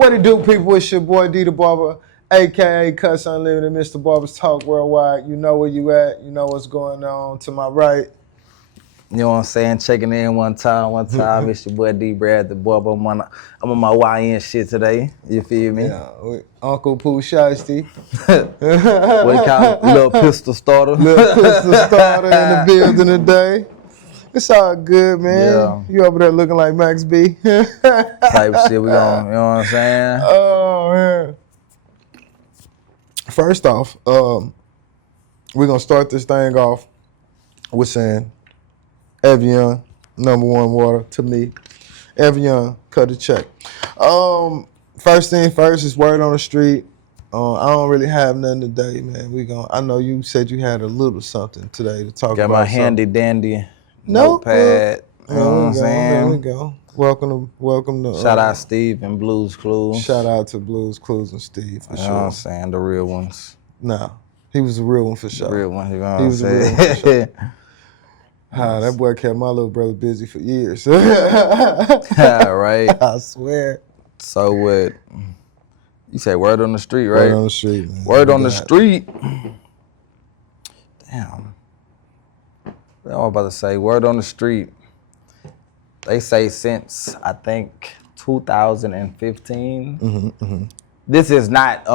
What it do, people? It's your boy D the Barber, aka Cuts Unlimited, Mr. Barber's Talk Worldwide. You know where you at. You know what's going on. To my right. You know what I'm saying? Checking in one time. It's your boy D Brad the Barber. I'm on my YN shit today. You feel me? Yeah, Uncle Pooh Shiesty. What you call it? Lil Pistol Starter. Lil Pistol Starter in the building today. It's all good, man. Yeah. You over there looking like Max B. Type shit. We gon', you know what I'm saying? Oh, man. First off, we're going to start this thing off with saying, Evian, number one water to me. Evian, cut a check. First thing first is word on the street. I don't really have nothing today, man. I know you said you had a little something today to talk about. Got my handy dandy Notepad. notepad. You know what I'm saying? There we go. Welcome to. Shout out Steve and Blues Clues. Shout out to Blues Clues and Steve for sure. You know what I'm saying? The real ones. Nah, he was a real one for sure. The real one. You know what He I'm was a real saying? one for sure. That boy kept my little brother busy for years. Right. I swear. So what? You say word on the street, right? Word on the street, man. Word on the street. Damn. I was about to say, word on the street. They say since, I think, 2015. This is not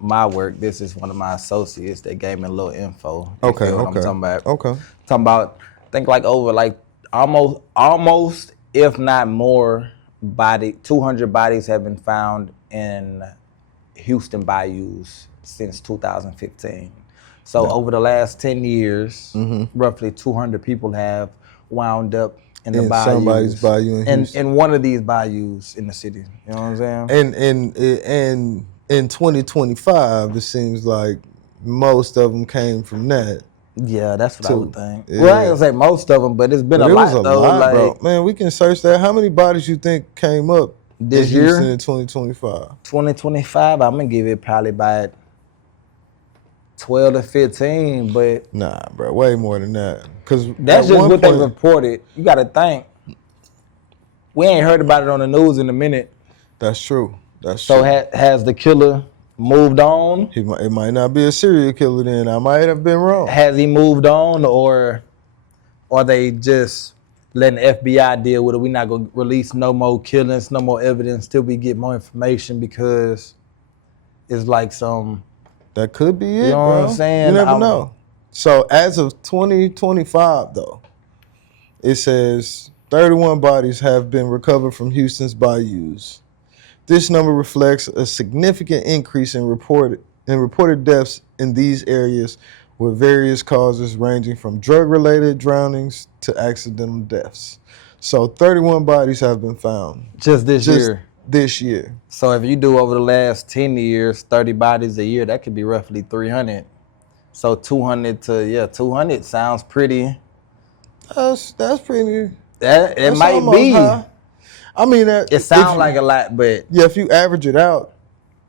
my work. This is one of my associates that gave me a little info. You feel what I'm talking about? Okay. Talking about, I think like over like almost, if not more, 200 bodies have been found in Houston bayous since 2015. So over the last 10 years, roughly 200 people have wound up in the bayous. Somebody's bayou in Houston. In one of these bayous in the city. You know what I'm saying? And in 2025, it seems like most of them came from that. Yeah, that's what I would think. Yeah. Well, I ain't gonna say most of them, but it's been a lot though. Like, bro. Man, we can search that. How many bodies you think came up this in year Houston in 2025? 2025, I'm gonna give it probably about 12 to 15, but Nah, bro, way more than that. Cause that's just what they reported. You gotta think. We ain't heard about it on the news in a minute. That's true. So has the killer moved on? It might not be a serial killer then. I might have been wrong. Has he moved on, or are they just letting the FBI deal with it? We're not gonna release no more killings, no more evidence till we get more information because it's like some. That could be it, You know bro. what I'm saying? You never know. So as of 2025, though, it says 31 bodies have been recovered from Houston's bayous. This number reflects a significant increase in reported deaths in these areas with various causes ranging from drug-related drownings to accidental deaths. So 31 bodies have been found. Just this year? This year. So if you do over the last 10 years, 30 bodies a year, that could be roughly 300. So 200 sounds pretty. That's pretty. It might be. High. I mean, it sounds like a lot, but yeah, if you average it out,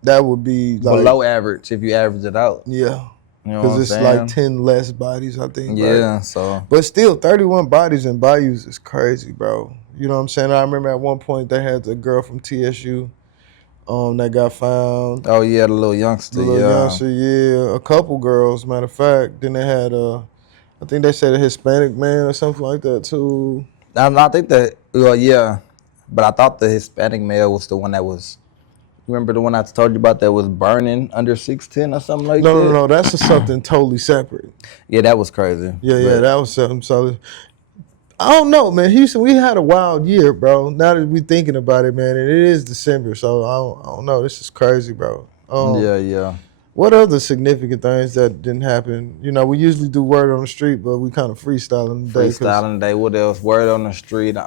that would be like below average if you average it out. Yeah, you know because it's like 10 less bodies, I think. Yeah, right? so but still, 31 bodies in bayous is crazy, bro. You know what I'm saying? I remember at one point they had the girl from TSU, that got found. Oh yeah, the little youngster. Yeah, a couple girls. Matter of fact, then they had I think they said a Hispanic man or something like that too. I think that yeah. But I thought the Hispanic male was the one that was, remember the one I told you about that was burning under 6'10" or something like that? No, that's something totally separate. Yeah, that was crazy. Yeah, that was something. So, I don't know, man. Houston, we had a wild year, bro. Now that we thinking about it, man, and it is December, so I don't know. This is crazy, bro. Yeah. What other significant things that didn't happen? You know, we usually do word on the street, but we kind of freestyling today. Freestyling today. What else? Word on the street.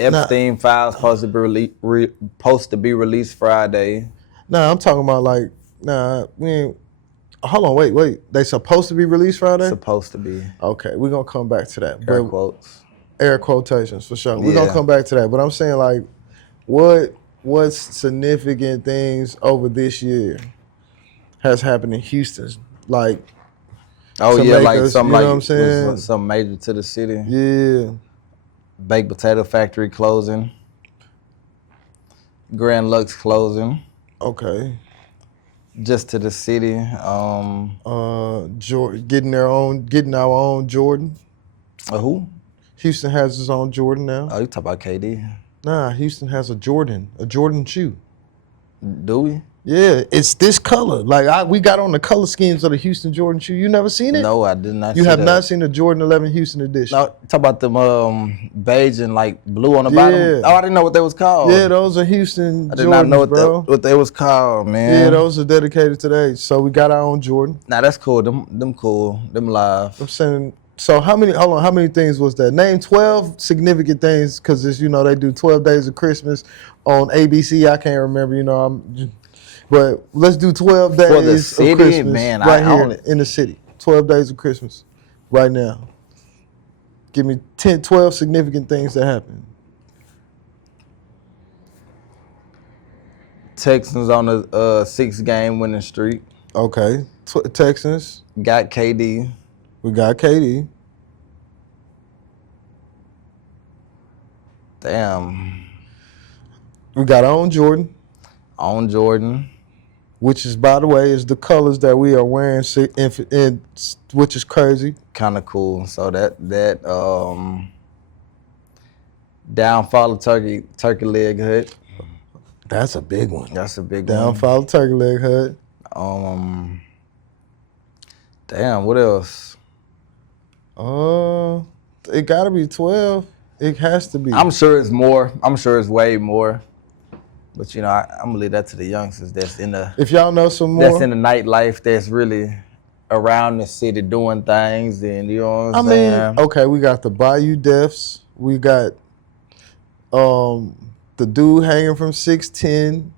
Epstein files supposed to be released Friday. Nah, I'm talking about we ain't. Hold on, wait. They supposed to be released Friday? Supposed to be. Okay, we're gonna come back to that. Air quotes. Air quotations for sure. We're gonna come back to that. But I'm saying what's significant things over this year has happened in Houston? Like something you know like what I'm saying? Some major to the city. Yeah. Baked potato factory closing. Grand Lux closing Okay. just to the city. Getting our own Jordan. Who? Houston has his own Jordan now. Oh, you talk about KD? Nah, Houston has a Jordan shoe. Do we? Yeah, it's this color. Like we got on the color schemes of the Houston Jordan shoe. You never seen it? No, I did not. You see have that. not seen the Jordan 11 Houston edition. No, talk about them beige and like blue on the Yeah. bottom. Oh, I didn't know what they was called. Yeah, those are Houston I did Jordans, not know bro. what they was called, man. Yeah, those are dedicated to the age. So we got our own Jordan. Nah, that's cool. Them cool. Them live. I'm saying. So how many things was that? Name 12 significant things, because they do 12 days of Christmas on ABC. I can't remember. But let's do 12 days For the city, of Christmas man, right here in the city. 12 days of Christmas right now. Give me 12 significant things that happen. Texans on a 6-game winning streak. Okay. Texans. Got KD. We got KD. Damn. We got our own Jordan. On Jordan. Which is, by the way, is the colors that we are wearing, which is crazy. Kind of cool. So that downfall of turkey leg hood. That's a big one. That's a big Downfall of turkey leg hood. one. Damn, what else? It gotta be 12. It has to be. I'm sure it's more. I'm sure it's way more. But I'm gonna leave that to the youngsters that's in the If y'all know some more, that's in the nightlife, that's really around the city doing things, and you know what I'm saying? Okay, we got the Bayou Deaths. We got the dude hanging from 610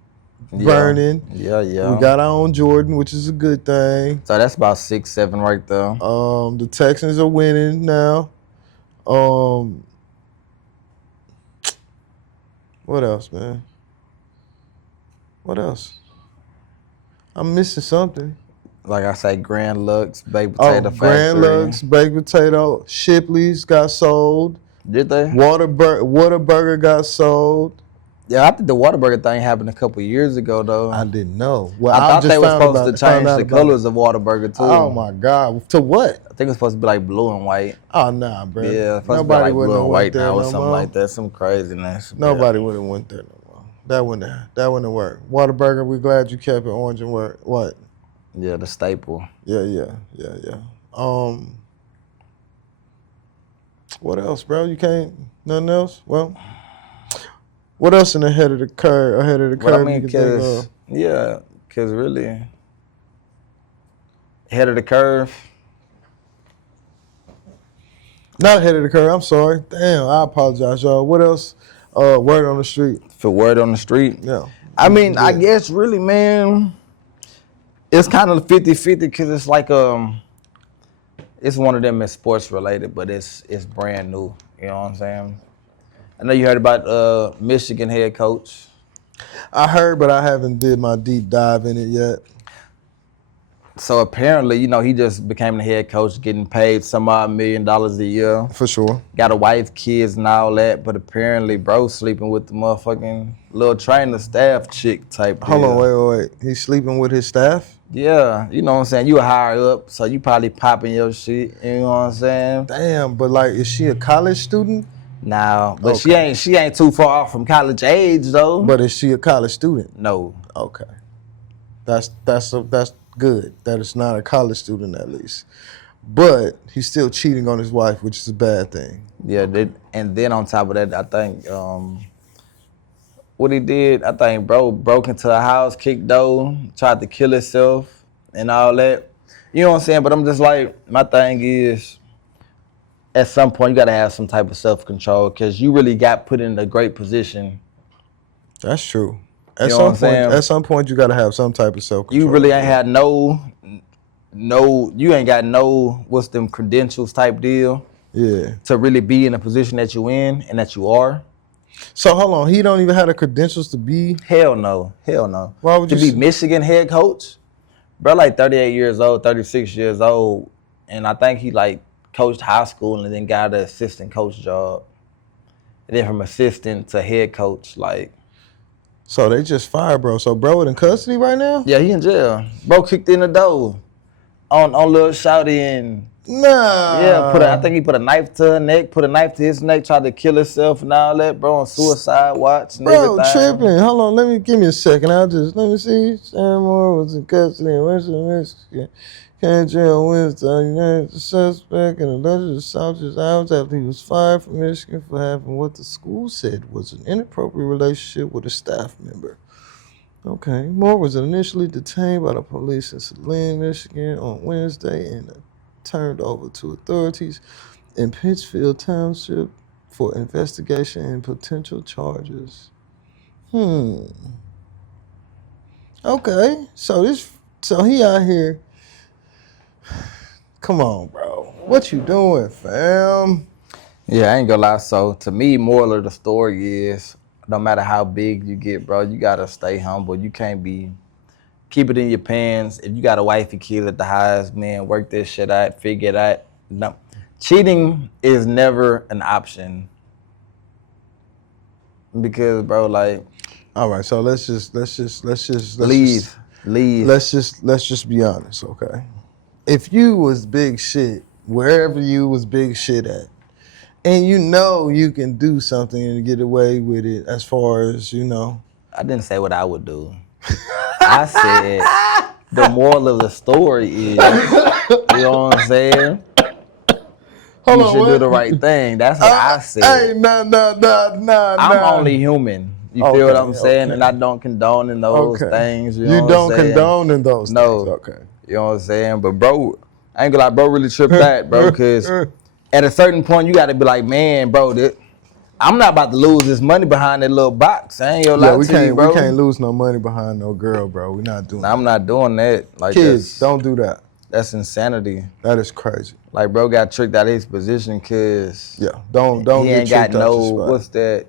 burning. Yeah. We got our own Jordan, which is a good thing. So that's about 6, 7 right there. The Texans are winning now. What else, man? What else? I'm missing something. Like I say, Grand Lux, baked potato factory. Grand Lux, baked potato. Shipley's got sold. Did they? Whataburger got sold. Yeah, I think the Whataburger thing happened a couple years ago, though. I didn't know. Well, I thought they were supposed to change the about colors of Whataburger, too. Oh, my God. To what? I think it was supposed to be like blue and white. Oh, nah, bro. Yeah, it's supposed Nobody to be like wouldn't blue have and went white there now or no something more. like that. Some craziness. Nobody would have went there no more. That wouldn't work. Whataburger, we're glad you kept it orange and what? Yeah, the staple. Yeah. What else, bro? You can't. Nothing else? Well, what else in ahead of the curve? But I mean, you can think of? because really, ahead of the curve. Not ahead of the curve. I'm sorry. Damn, I apologize, y'all. What else? Word on the street. For word on the street. Yeah. I mean, Yeah. I guess really, man, it's kind of 50-50 because it's like it's one of them is sports related, but it's brand new. You know what I'm saying? I know you heard about Michigan head coach. I heard, but I haven't did my deep dive in it yet. So apparently, he just became the head coach, getting paid some odd $1 million a year. For sure. Got a wife, kids, and all that. But apparently, bro, sleeping with the motherfucking little trainer staff chick type deal. Hold on, wait. He's sleeping with his staff? Yeah, you know what I'm saying? You a higher up, so you probably popping your shit. You know what I'm saying? Damn, but like, is she a college student? No, but Okay. she ain't too far off from college age though. But is she a college student? No. Okay. That's good. That is not a college student at least. But he's still cheating on his wife, which is a bad thing. Yeah, and then on top of that, I think what he did, I think bro broke into a house, kicked door, tried to kill himself and all that. You know what I'm saying? But I'm just like, my thing is, at some point you gotta have some type of self-control because you really got put in a great position. That's true. You know what I'm saying? At some point, you gotta have some type of self-control. You really ain't had you ain't got no what's them credentials type deal. Yeah. To really be in a position that you in and that you are. So hold on, he don't even have the credentials to be. Hell no. Why would to you be Michigan head coach? Bro, like 38 years old, 36 years old, and I think he like coached high school and then got an assistant coach job. And then from assistant to head coach, like. So they just fired, bro. So bro in custody right now? Yeah, he in jail. Bro kicked in the door on Lil Shawty and yeah, I Nah. think he put a knife to her neck, put a knife to his neck, tried to kill himself and all that, bro, on suicide watch and Bro, everything. tripping. Hold on, give me a second. Let me see. Sam Moore was in custody in Western Michigan. Came to jail Wednesday. United the suspect in alleged assault just hours after he was fired from Michigan for having what the school said was an inappropriate relationship with a staff member. Okay. Moore was initially detained by the police in Saline, Michigan on Wednesday and turned over to authorities in Pittsfield Township for investigation and potential charges. Okay. So he out here. Come on, bro. What you doing, fam? Yeah, I ain't gonna lie. So to me, moral of the story is no matter how big you get, bro, you gotta stay humble. You can't keep it in your pants. If you got a wife and kids at the house, man, work this shit out, figure it out. No. Cheating is never an option. Because, bro, like, all right, so let's just leave. Let's just be honest, okay? If you was big shit, wherever you was big shit at, and you know you can do something and get away with it as far as, you know. I didn't say what I would do. I said the moral of the story is, you know what I'm saying? You should do the right thing. That's what I said. Hey, nah. I'm only human. You feel what I'm saying? And I don't condone in those things. You know don't condone in those things. Okay. You know what I'm saying? But bro, I ain't gonna lie, bro really tripped that, bro, because at a certain point you gotta be like, man, bro, I'm not about to lose this money behind that little box. I ain't gonna lie to you, bro. We can't lose no money behind no girl, bro. We're not doing that. I'm not doing that. Like, kids, don't do that. That's insanity. That is crazy. Like, bro got tricked out of his position because don't he ain't got no, what's that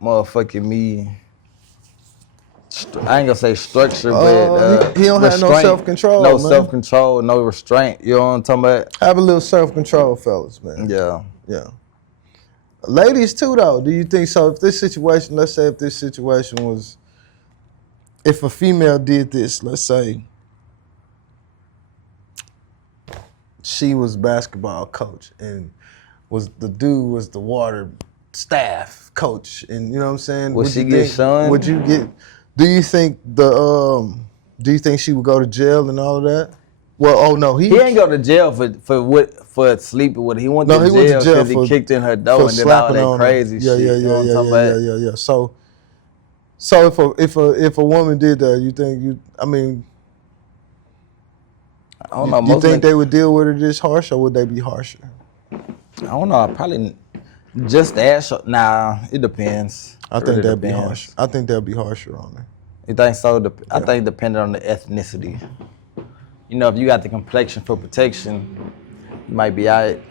motherfucking me. I ain't gonna say structure, but he don't have no self-control. No self-control, no restraint. You know what I'm talking about? Have a little self-control, fellas, man. Yeah. Ladies too, though. Do you think so? If this situation, let's say, if a female did this, let's say, she was basketball coach and the dude was the water staff coach, and you know what I'm saying? Would she get shunned? Would you get? Do you think she would go to jail and all of that? Well, oh no, he ain't go to jail for sleeping with her. He went to jail because he kicked in her door and did all that crazy shit. Yeah. So if a woman did that, you think I don't know. You think they would deal with her this harsh, or would they be harsher? I don't know. Probably just that. Nah, it depends. I think that'd be harsh. I think they'll be harsher on her. You think so? I think depending on the ethnicity. You know, if you got the complexion for protection, you might be all right.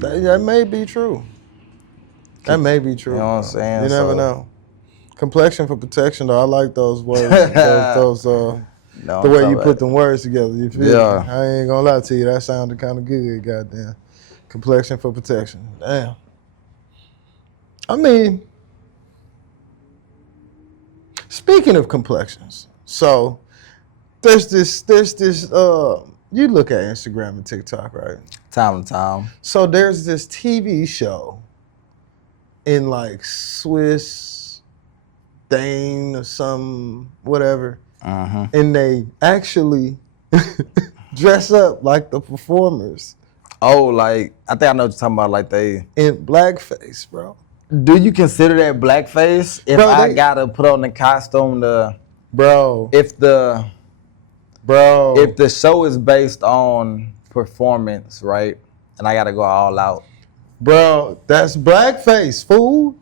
That may be true. That may be true. You know what I'm saying? You never know. Complexion for protection, though. I like those words. the way you put them words together. You feel me? I ain't gonna lie to you. That sounded kind of good. Goddamn. Complexion for protection. Damn. I mean, speaking of complexions, so there's this you look at Instagram and TikTok, right? Time to time. So there's this TV show in like Swiss, Dane or some whatever, and they actually dress up like the performers. Oh, like I think I know what you're talking about. Like they in blackface, bro. Do you consider that blackface? If I gotta put on the costume, if the show is based on performance, right, and I gotta go all out, bro, that's blackface, fool.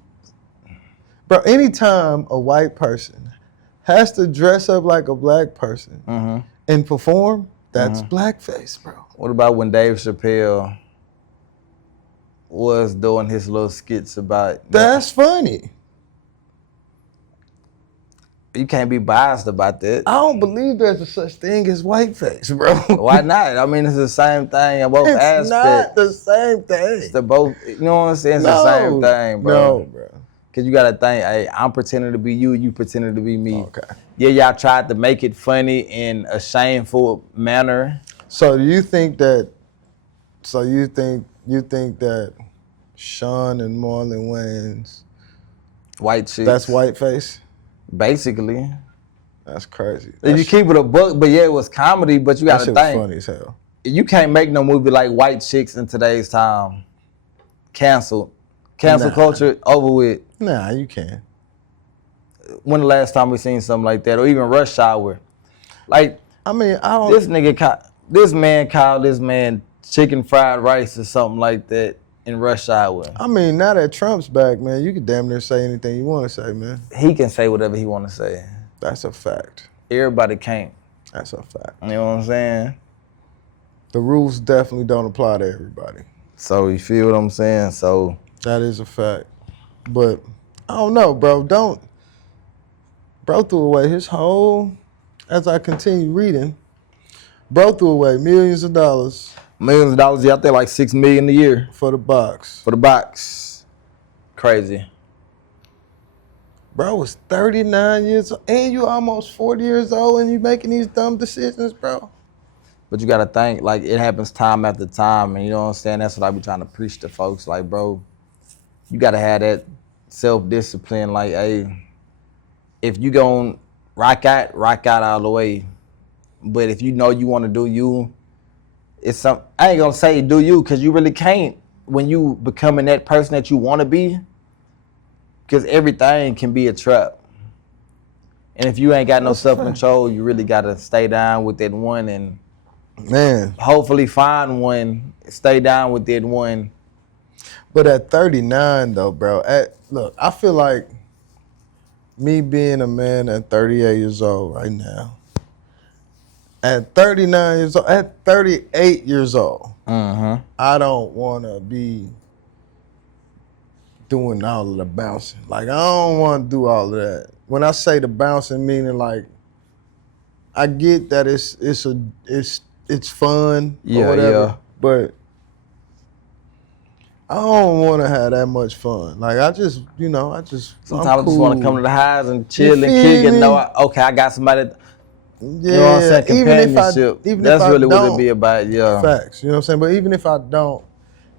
Bro, anytime a white person has to dress up like a black person and perform, that's blackface, bro. What about when Dave Chappelle was doing his little skits about... That's funny. You can't be biased about that. I don't believe there's a such thing as whiteface, bro. Why not? I mean, it's the same thing in both aspects. It's not the same thing. It's the both, you know what I'm saying? It's the same thing, bro. No, bro. Cause you gotta think, hey, I'm pretending to be you, you pretending to be me. Okay. Yeah, y'all tried to make it funny in a shameful manner. So do you think that? So you think that Sean and Marlon Wayans, White chicks. that's whiteface? Basically. That's crazy. If you keep it a book, but yeah, it was comedy, but you that gotta shit was think. funny as hell. You can't make no movie like White Chicks in today's time. Canceled. Cancel culture over with. Nah, you can't. When the last time we seen something like that, or even Rush Hour? Like, I mean, I don't. This man called this man chicken fried rice or something like that in Rush Hour. I mean, now that Trump's back, man, you can damn near say anything you want to say, man. He can say whatever he want to say. That's a fact. Everybody can't. That's a fact. You know what I'm saying? The rules definitely don't apply to everybody. So you feel what I'm saying? So that is a fact. But I don't know, bro. Bro threw away his whole. As I continue reading, bro threw away millions of dollars. Millions of dollars out there, like $6 million a year for the box. For the box. Crazy. Bro was 39 years old, and you almost 40 years old, and you making these dumb decisions, bro. But you gotta think, like, it happens time after time, and you know what I'm saying? That's what I be trying to preach to folks. Like, bro, you gotta have that self-discipline. Like, hey, if you gon' rock out all the way. But if you know you wanna do you, I ain't gonna say do you, cause you really can't when you becoming that person that you wanna be. Cause everything can be a trap. And if you ain't got no self-control, you really gotta stay down with that one and hopefully find one, stay down with that one. But at 39 though, bro, look, I feel like me being a man at 38 years old right now, at 39 years old, at 38 years old, I don't want to be doing all of the bouncing. Like, I don't want to do all of that. When I say the bouncing, meaning like, I get that it's fun or whatever, but I don't want to have that much fun. Like, sometimes I just want to come to the highs and chill and kick and know, okay, I got somebody. Yeah, you know what I'm saying? Companionship. That's really what it be about. Yeah, facts. You know what I'm saying? But even if I don't,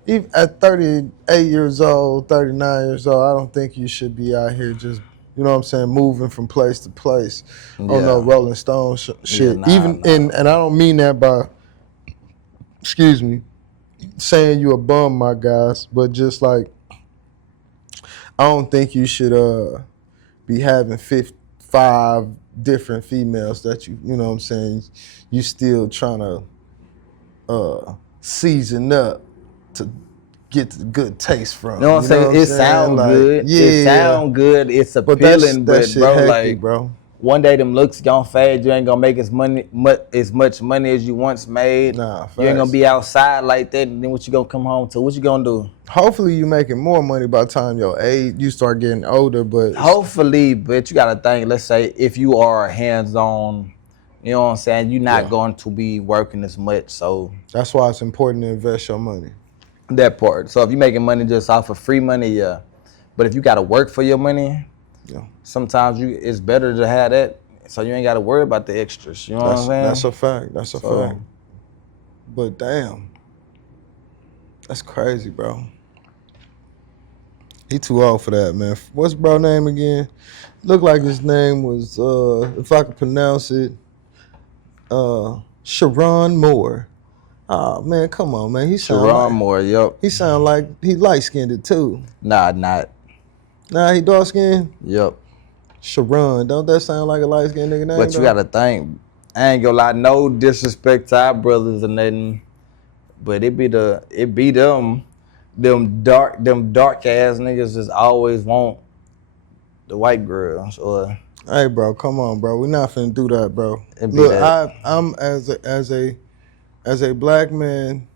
even at 38 years old, 39 years old, I don't think you should be out here just, you know what I'm saying, moving from place to place on no Rolling Stone shit. And I don't mean that by, excuse me, saying you a bum, my guys, but just like, I don't think you should be having 5 different females that you know what I'm saying, you still trying to season up to get the good taste from. You know what I'm saying? It sounds good. Yeah. It sound good. It's appealing, but bro, like, bro, one day them looks gonna fade. You ain't gonna make as much money as you once made. Nah, you ain't gonna be outside like that. And then what you gonna come home to? What you gonna do? Hopefully you making more money by the time your age you start getting older. But hopefully, but you gotta think. Let's say if you are hands-on, you know what I'm saying, you're not going to be working as much. So that's why it's important to invest your money. That part. So if you're making money just off of free money, yeah. But if you gotta work for your money, sometimes it's better to have that, so you ain't gotta worry about the extras. You know what I'm saying? That's a fact. That's a fact. But damn, that's crazy, bro. He too old for that, man. What's bro name again? Looked like his name was, if I could pronounce it, Sharon Moore. Oh man, come on, man. He sound Sharon Moore, yep. He sound like he light-skinned too. Nah, not. Nah, he dark-skinned? Yep. Sharon, don't that sound like a light-skinned nigga name? But you gotta think, I ain't gonna lie, no disrespect to our brothers or nothing, but it be them dark ass niggas just always want the white girls or. Hey, bro, come on, bro. We not finna do that, bro. Look, I'm as a black man,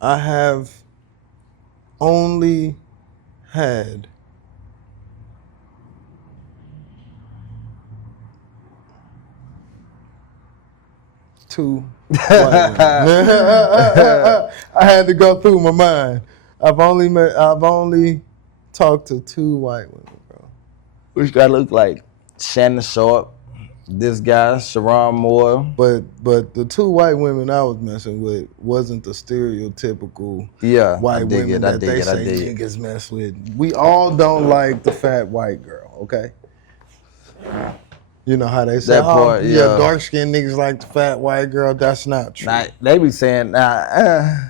I have only had two white women. I had to go through my mind. I've only talk to 2 white women, bro. Which guy look like Shannon Sharp, this guy, Sharon Moore. But the 2 white women I was messing with wasn't the stereotypical white women that they say niggas mess with. We all don't like the fat white girl, okay? You know how they say, That part, dark skinned niggas like the fat white girl. That's not true. They be saying, yeah,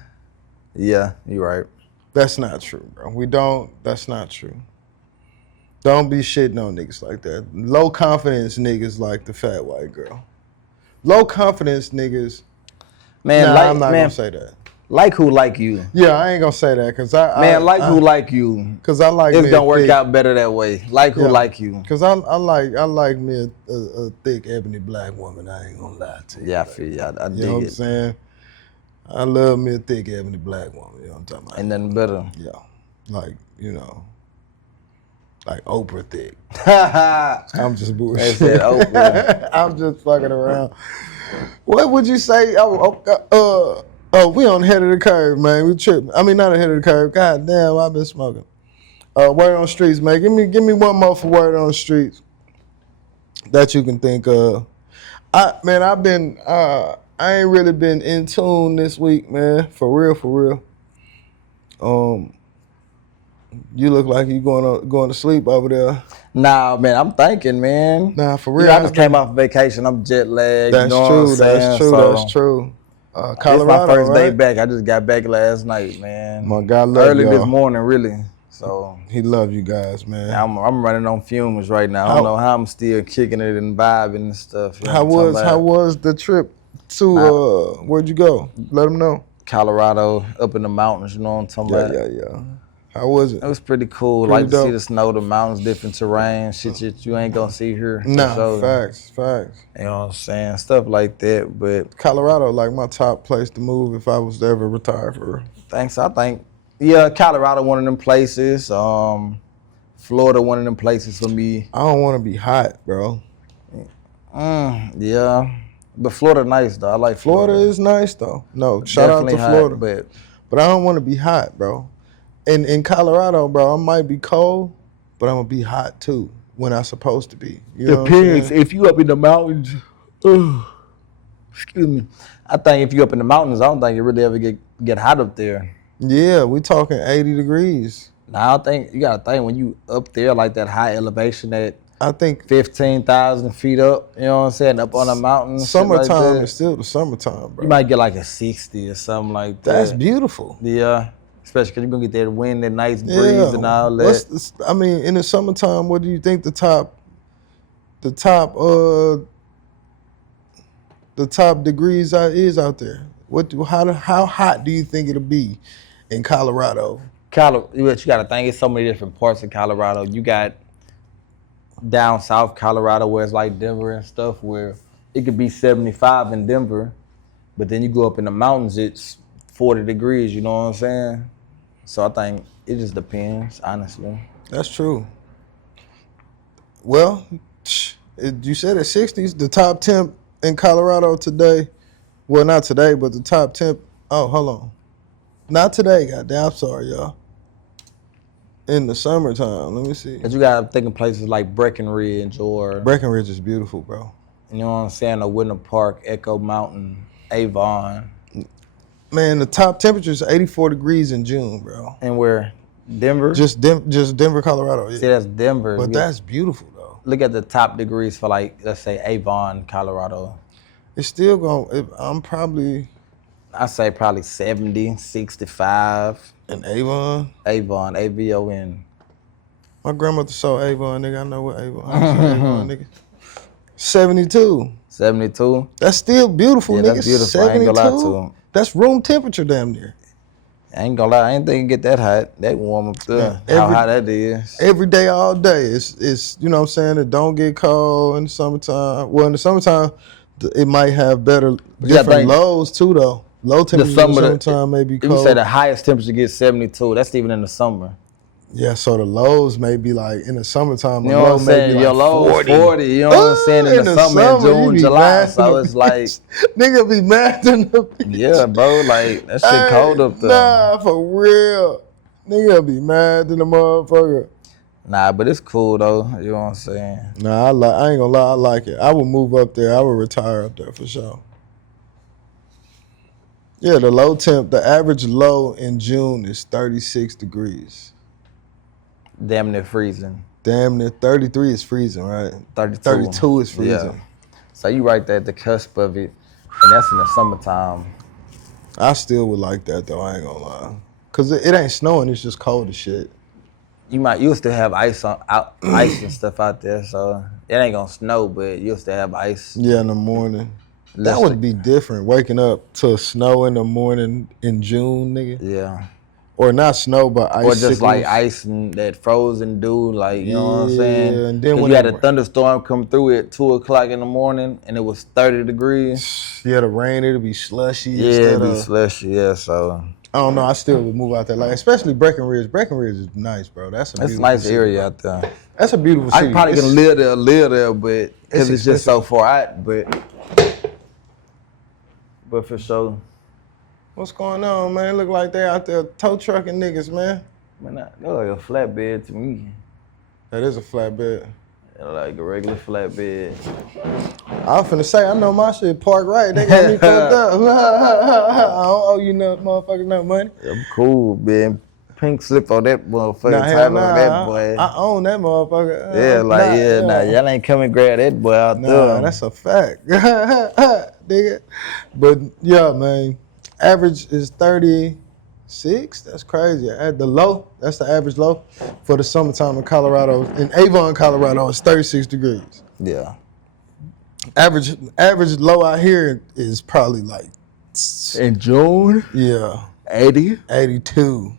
you're right. That's not true, bro. That's not true. Don't be shitting on niggas like that. Low confidence niggas like the fat white girl. Low confidence niggas. Man, I'm not gonna say that. Like who like you? Yeah, I ain't gonna say that because who like you? Because I like it's gonna work out better that way. Like who like you? Because I like me a thick ebony black woman. I ain't gonna lie to you. Yeah, I feel you. I dig you know what it. I'm saying? I love me a thick ebony black woman. You know what I'm talking about? Ain't nothing better. Yeah, like like Oprah thick. I'm just bullshit. They said Oprah. I'm just fucking around. What would you say? We on the head of the curve, man. We tripping. I mean, not ahead of the curve. God damn, I've been smoking. Word on the streets, man. Give me one more for word on the streets that you can think of. I ain't really been in tune this week, man. For real. You look like you going to sleep over there. Nah, man, I'm thinking, man. Nah, for real. I just came off vacation. I'm jet lagged. That's true. That's true. Colorado, this my first day right? back. I just got back last night, man. My God, love early y'all. this morning, really. So he love you guys, man. I'm running on fumes right now. I don't know how I'm still kicking it and vibing and stuff. How was the trip to where'd you go? Let them know. Colorado, up in the mountains. You know what I'm talking about? Yeah. How was it? It was pretty cool. Like to see the snow, the mountains, different terrain, shit that you ain't gonna see here. Nah, facts. You know what I'm saying? Stuff like that. But Colorado, like my top place to move if I was to ever retire for real. Thanks. I think, Colorado, one of them places. Florida, one of them places for me. I don't want to be hot, bro. Yeah. But Florida nice, though. I like Florida. Florida is nice, though. No, shout out to Florida. But I don't want to be hot, bro. In Colorado, bro, I might be cold, but I'm going to be hot, too, when I'm supposed to be. You know Depends. If you up in the mountains, excuse me. I think if you up in the mountains, I don't think you really ever get hot up there. Yeah, we talking 80 degrees. Now, I think you got to think when you up there, like that high elevation at I think 15,000 feet up, you know what I'm saying, up on the mountain. Summertime is still the summertime, bro. You might get like a 60 or something like that. That's beautiful. Yeah. Especially because you're going to get that wind, that nice breeze and all that. In the summertime, what do you think the top degrees is out there? How hot do you think it'll be in Colorado? You got to think it's so many different parts of Colorado. You got down south Colorado where it's like Denver and stuff where it could be 75 in Denver, but then you go up in the mountains, it's 40 degrees, you know what I'm saying? So I think it just depends, honestly. That's true. Well, you said it's 60s. The top temp in Colorado today, well, not today, but the top temp, hold on. Not today, goddamn, I'm sorry, y'all. In the summertime, let me see. Because you got to think of places like Breckenridge or... Breckenridge is beautiful, bro. You know what I'm saying? Or Winter Park, Echo Mountain, Avon. Man, the top temperature is 84 degrees in June, bro. And where? Denver? Just Denver, Colorado. Yeah. See, that's Denver. But that's beautiful, though. Look at the top degrees for, like, let's say Avon, Colorado. It's still going, I say probably 70, 65. In Avon? Avon, A-V-O-N. My grandmother saw Avon, nigga. I know what Avon. I saw Avon, nigga. 72. 72? That's still beautiful, yeah, nigga. That's beautiful. 72? I ain't gonna lie to him. That's room temperature damn near. I ain't gonna lie. I ain't think it get that hot. That warm up there. How hot that is. Every day, all day. It's you know what I'm saying? It don't get cold in the summertime. Well, in the summertime, it might have different lows too, though. Low temperature in the summertime may be cold. If you say the highest temperature gets 72, that's even in the summer. Yeah, so the lows may be like in the summertime. You know what I'm saying? Your low 40. You know what I'm saying? In the summer, June, July. So it's like nigga be mad in the yeah, bro. Like that shit cold up there. Nah, for real. Nigga be mad than the motherfucker. Nah, but it's cool though. You know what I'm saying? Nah, I ain't gonna lie, I like it. I would move up there. I would retire up there for sure. Yeah, the average low in June is 36 degrees. Damn near freezing. Damn near 33 is freezing, right? 32. 32 is freezing. Yeah. So you right there at the cusp of it, and that's in the summertime. I still would like that though, I ain't gonna lie. Cause it ain't snowing, it's just cold as shit. You'll still have ice ice and stuff out there, so it ain't gonna snow, but you'll still have ice. Yeah, in the morning. That would be different, waking up to snow in the morning in June, nigga. Yeah. Or not snow, but ice. Or just like ice and that frozen dew, like, you know what I'm saying? And then when you had a thunderstorm come through at 2 o'clock in the morning and it was 30 degrees. Yeah, the rain, it'll be slushy. Yeah, it'd be slushy, yeah, so. I don't know, I still would move out there. Like, especially Breckenridge. Breckenridge is nice, bro. That's a nice city, area bro. out there. That's a beautiful city. I'm probably gonna live there, but because it's just so far out, but for sure. What's going on, man? It look like they out there tow trucking niggas, man. Man, that look like a flatbed to me. That is a flatbed. Like a regular flatbed. I was finna say, I know my shit parked right. They got me fucked up. I don't owe you no motherfuckers no money. I'm cool, man. Pink slip on that motherfucker. Title on that boy. I own that motherfucker. Y'all ain't come and grab that boy out there. That's a fact. Nigga. But yeah, man. Average is 36. That's crazy. At the low, that's the average low for the summertime in Colorado. In Avon, Colorado, it's 36 degrees. Yeah. Average low out here is probably like in June. Yeah. 80. 82.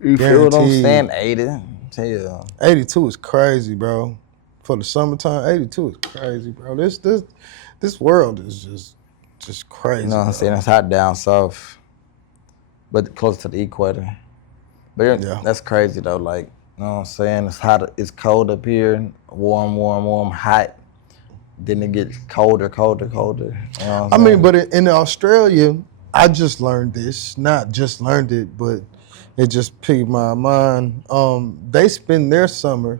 You feel what I'm saying? 80. Yeah. 82 is crazy, bro. For the summertime, 82 is crazy, bro. This world is just crazy. You know what I'm saying? It's hot down south, but close to the equator. But yeah, that's crazy though. Like, you know what I'm saying? It's hot. It's cold up here. Warm, hot. Then it gets colder. You know I mean, but in Australia, I just learned this. Not just learned it, but it just piqued my mind. They spend their summer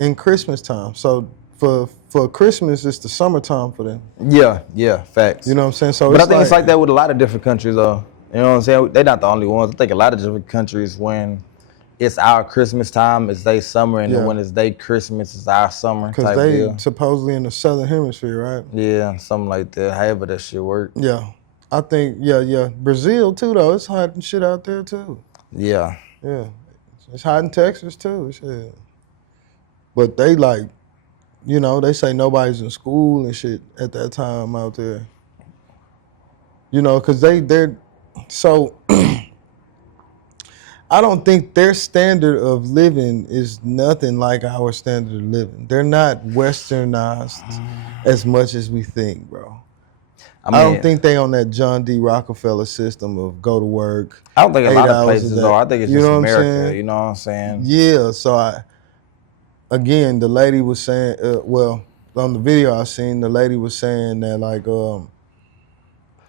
in Christmas time. So for Christmas, it's the summertime for them. Yeah, facts. You know what I'm saying? So, but I think it's like that with a lot of different countries, though. You know what I'm saying? They're not the only ones. I think a lot of different countries, when it's our Christmas time, it's their summer, and then when it's their Christmas, it's our summer. Because they supposedly in the southern hemisphere, right? Yeah, something like that. However that shit work. Yeah, I think Brazil too, though. It's hot and shit out there too. Yeah. It's hot in Texas too. Shit. But they like, you know, they say nobody's in school and shit at that time out there. You know, because they're so. I don't think their standard of living is nothing like our standard of living. They're not westernized as much as we think, bro. I don't think they on that John D. Rockefeller system of go to work. I don't think a lot of places are. I think it's just America. You know what I'm saying? Yeah. So again, the lady was saying, well, on the video I seen, the lady was saying that like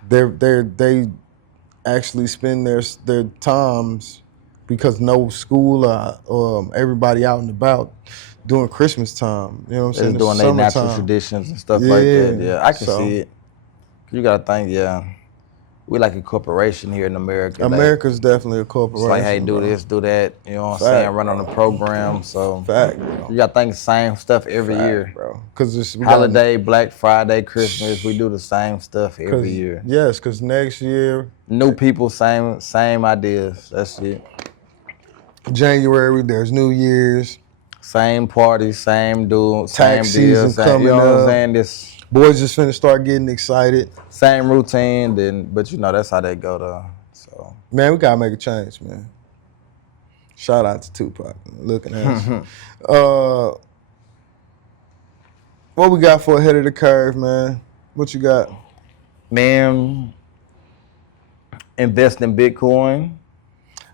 they actually spend their times, because no school everybody out and about during Christmas time. You know what I'm saying? Doing their natural traditions and stuff like that. Yeah, I can see it. You gotta think, we like a corporation here in America. America's definitely a corporation. It's like, hey, do this, do that. You know what I'm saying? Run on the program. So bro. You gotta think the same stuff every year, bro. Because holiday, Black Friday, Christmas, we do the same stuff every year. Yes, because next year, new people, same ideas. That's it. January, there's New Year's. Same parties, same deal, tax season coming you know up. What I'm saying? This boys just finna start getting excited. Same routine, but you know that's how they go though. So man, we gotta make a change, man. Shout out to Tupac, looking at us. What we got for ahead of the curve, man? What you got? Man, invest in Bitcoin.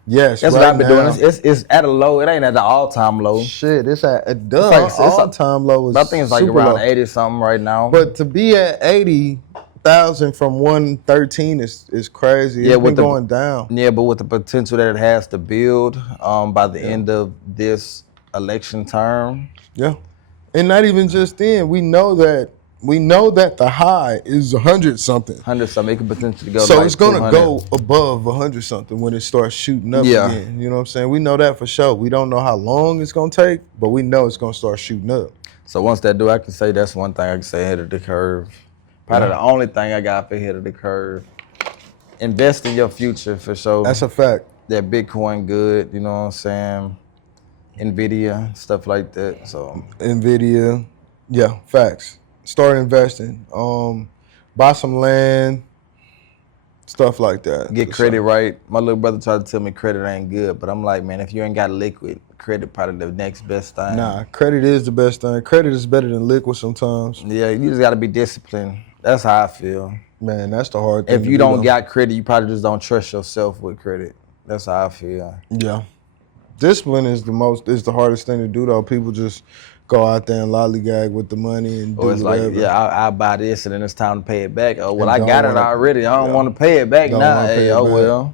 Yes, that's what I've been doing. It's at a low. It ain't at the all-time low. Shit, it's at all-time low. I think it's like around 80 something right now. But to be at 80 1,000 from 113 is crazy. Yeah, It's been with the going down. Yeah, but with the potential that it has to build by the Yeah. end of this election term. Yeah. And not even just then. We know that the high is 100 something. 100 something, it could potentially go So like it's gonna 200. go above 100 something when it starts shooting up Yeah. again. You know what I'm saying? We know that for sure. We don't know how long it's gonna take, but we know it's gonna start shooting up. So once that do, I can say that's one thing I can say ahead of the curve. Probably the only thing I got for ahead of the curve. Invest in your future for sure. That's a fact. That Bitcoin good, you know what I'm saying? Nvidia, stuff like that. So Nvidia, yeah, facts. Start investing. Buy some land, stuff like that. get for credit sure. right. My little brother tried to tell me credit ain't good, but I'm like, man, if you ain't got liquid, credit probably the next best thing. Nah, credit is the best thing. Credit is better than liquid sometimes. Yeah, you just gotta be disciplined. That's how I feel. Man, that's the hard thing. If you don't got credit, you probably just don't trust yourself with credit. That's how I feel. Yeah. Discipline is the hardest thing to do though. People just go out there and lollygag with the money and do Or it's whatever. like, yeah, I'll buy this and then it's time to pay it back. Oh, well, And I got don't it wanna- already. I don't yeah. want to pay it back Don't now. wanna pay Hey, it oh back. well.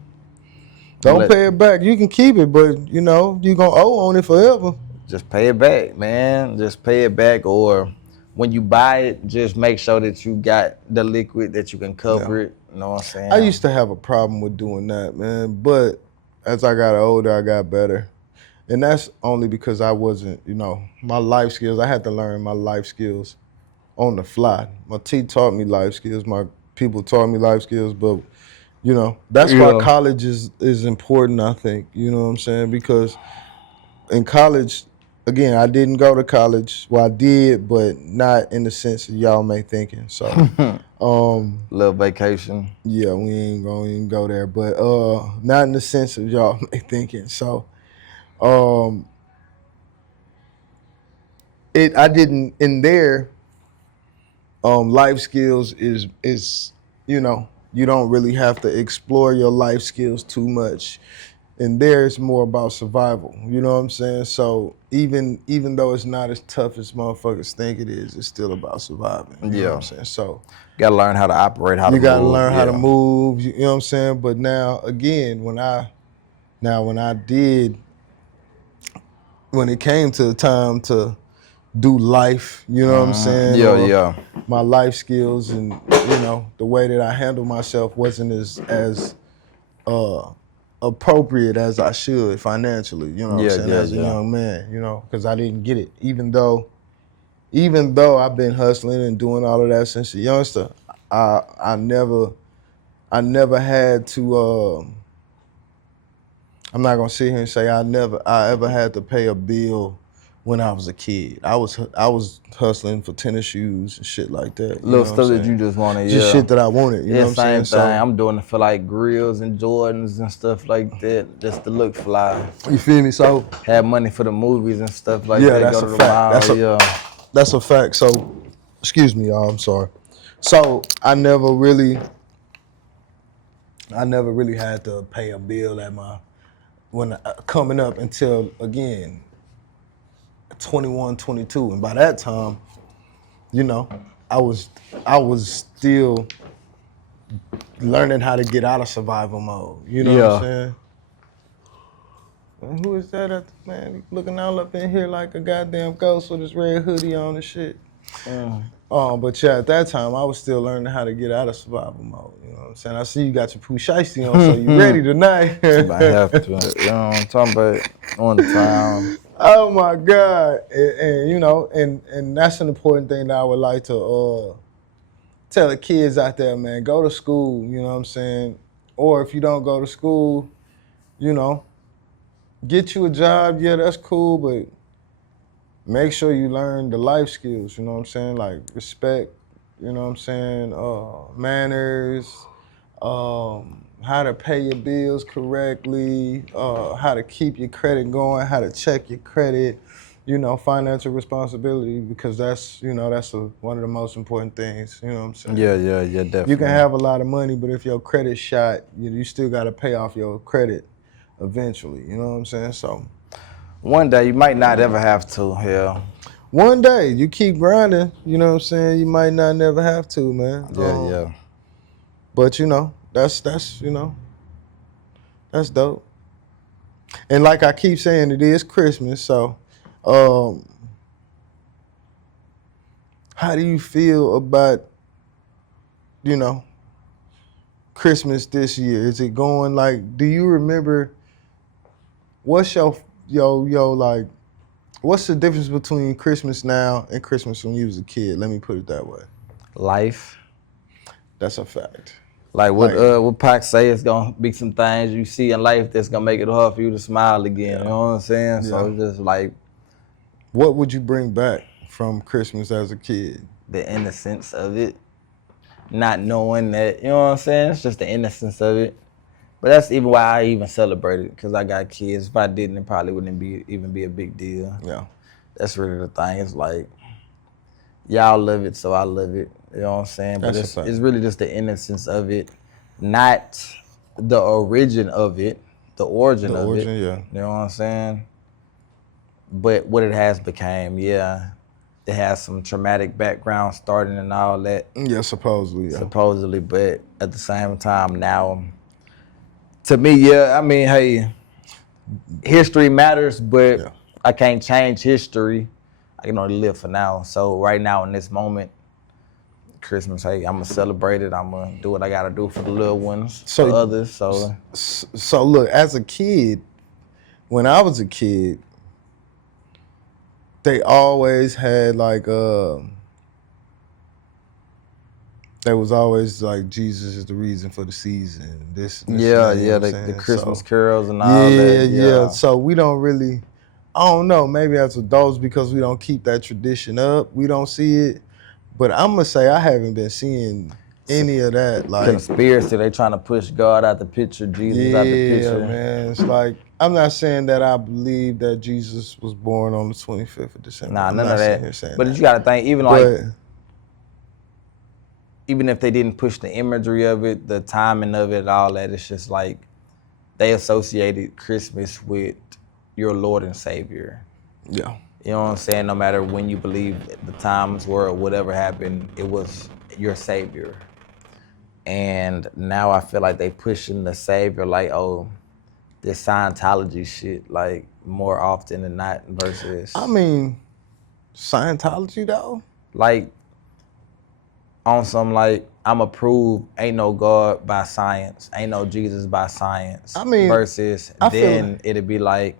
Don't pay it back. You can keep it, but you know, you gonna owe on it forever. Just pay it back, man. Just pay it back. Or when you buy it, just make sure that you got the liquid that you can cover it. You know what I'm saying? I used to have a problem with doing that, man. But as I got older, I got better. And that's only because I wasn't, my life skills. I had to learn my life skills on the fly. My T taught me life skills. My people taught me life skills. But, that's why college is important, I think. You know what I'm saying? Because in college, again, I didn't go to college. Well, I did, but not in the sense that y'all may thinking. So, little vacation. yeah, we ain't gonna even go there. But not in the sense of y'all may thinking. So, I didn't in there. Life skills is you don't really have to explore your life skills too much. And there it's more about survival. You know what I'm saying? So even though it's not as tough as motherfuckers think it is, it's still about surviving. You know what I'm saying? So gotta learn how to operate, how to move. You gotta learn how to move. You know what I'm saying? But now again, when it came to the time to do life, you know what I'm saying? Yeah. My life skills and the way that I handle myself wasn't as appropriate as I should financially. You know what I'm saying? As a young man, because I didn't get it. Even though I've been hustling and doing all of that since a youngster, I never had to. I'm not gonna sit here and say I ever had to pay a bill when I was a kid. I was hustling for tennis shoes and shit like that. Little stuff that you just wanted. Just shit that I wanted. You know what I'm saying? Same thing. I'm doing it for like grills and Jordans and stuff like that, just to look fly. You feel me? So have money for the movies and stuff like that. That's a fact. That's a fact. So, excuse me, y'all. I'm sorry. So I never really had to pay a bill at coming up until again 21, 22, and by that time, I was still learning how to get out of survival mode. You know what I'm saying? And who is that man looking all up in here like a goddamn ghost with his red hoodie on and shit? But yeah, at that time, I was still learning how to get out of survival mode. You know what I'm saying? I see you got your Pooh Shiesty on, so you ready tonight. I have to. You know what I'm talking about? On the time. Oh my God. And that's an important thing that I would like to tell the kids out there, man. Go to school, you know what I'm saying? Or if you don't go to school, get you a job. Yeah, that's cool, but make sure you learn the life skills, you know what I'm saying? Like respect, you know what I'm saying? Manners, how to pay your bills correctly, how to keep your credit going, how to check your credit, financial responsibility, because that's one of the most important things, you know what I'm saying? Yeah, definitely. You can have a lot of money, but if your credit's shot, you still got to pay off your credit eventually, you know what I'm saying? So one day you might not ever have to, hell. One day you keep grinding, you know what I'm saying? You might not never have to, man. Yeah. But that's that's dope. And like I keep saying, it is Christmas. So, um, how do you feel about you know Christmas this year? Is it going like? Do you remember what's your like? What's the difference between Christmas now and Christmas when you was a kid? Let me put it that way. Life. That's a fact. Like what Pac say, it's gonna be some things you see in life that's gonna make it hard for you to smile again. Yeah. You know what I'm saying? So it's just like what would you bring back from Christmas as a kid? the innocence of it, not knowing that. You know what I'm saying? It's just the innocence of it. But that's even why I even celebrate it, because I got kids. If I didn't, it probably wouldn't even be a big deal. Yeah. That's really the thing. It's like y'all love it, so I love it. You know what I'm saying? But it's really just the innocence of it, not the origin of it, the origin of it. Yeah. You know what I'm saying? But what it has became, yeah. It has some traumatic background starting and all that. Yeah, supposedly. Yeah. Supposedly, but at the same time now, to me, yeah, I mean, hey, history matters, but I can't change history. I can only live for now. So right now in this moment, Christmas, hey, I'm gonna celebrate it. I'm gonna do what I gotta do for the little ones, for others. So look, as a kid, when I was a kid, they always had like there was always like Jesus is the reason for the season. The Christmas carols and all that. Yeah. So we don't really, I don't know, maybe as adults because we don't keep that tradition up, we don't see it. But I'm gonna say I haven't been seeing any of that. Like conspiracy, they trying to push God out the picture, Jesus out the picture. Yeah, man. It's like I'm not saying that I believe that Jesus was born on the 25th of December. Nah, none of that. But you gotta think, even if they didn't push the imagery of it, the timing of it, all that, it's just like they associated Christmas with your Lord and Savior. Yeah. You know what I'm saying? No matter when you believe the times were or whatever happened, it was your Savior. And now I feel like they pushing the Savior like, oh, this Scientology shit, like more often than not versus. I mean, Scientology though? Like on some like, I'm approved, ain't no God by science, ain't no Jesus by science. I mean, versus then it'd be like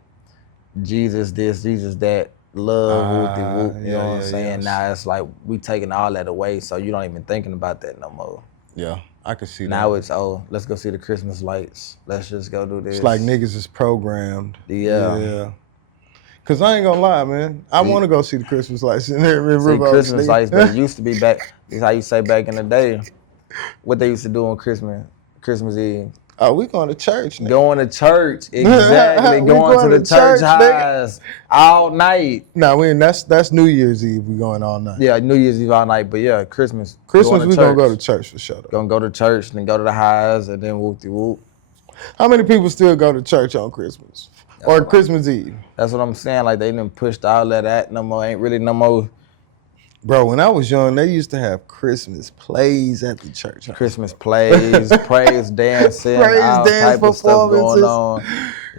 Jesus this, Jesus that. Love, whoop, you know what I'm saying? Yes. Now it's like we taking all that away, so you don't even thinking about that no more. Yeah, I can see that. Now it's, let's go see the Christmas lights. Let's just go do this. It's like niggas is programmed. Yeah. Cause I ain't gonna lie, man. I want to go see the Christmas lights in there. Christmas lights, but it used to be back. This is how you say back in the day. What they used to do on Christmas Eve. Oh, we going to church, nigga. Going to church, exactly. going to the church highs all night. No, that's New Year's Eve. We going all night. Yeah, New Year's Eve all night. But yeah, Christmas we gonna go to church for sure. Gonna go to church, then go to the highs, and then whoop-de-whoop. How many people still go to church on Christmas or Christmas Eve? That's what I'm saying. Like they done pushed all of that no more. Ain't really no more. Bro, when I was young, they used to have Christmas plays at the church. Christmas plays, praise dancing, all type of stuff going on.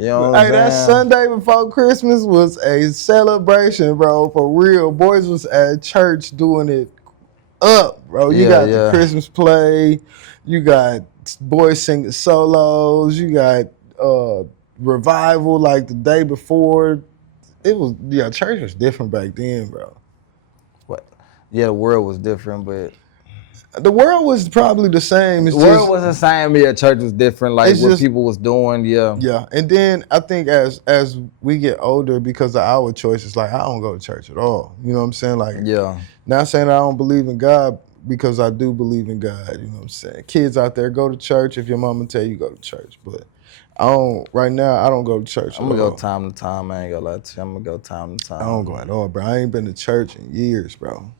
You know what I'm saying? That Sunday before Christmas was a celebration, bro. For real. Boys was at church doing it up, bro. You got the Christmas play. You got boys singing solos. You got revival like the day before. It was, church was different back then, bro. Yeah, the world was different, but the world was probably the same. The world was the same. Yeah, church was different. Like what people was doing. Yeah. Yeah, and then I think as we get older, because of our choices, like I don't go to church at all. You know what I'm saying? Like, not saying I don't believe in God, because I do believe in God. You know what I'm saying? Kids out there, go to church if your mama tell you go to church, but I don't. Right now, I don't go to church. I'm gonna go time to time. I ain't gonna lie to you. I'm gonna go time to time. I don't go at all, bro. I ain't been to church in years, bro.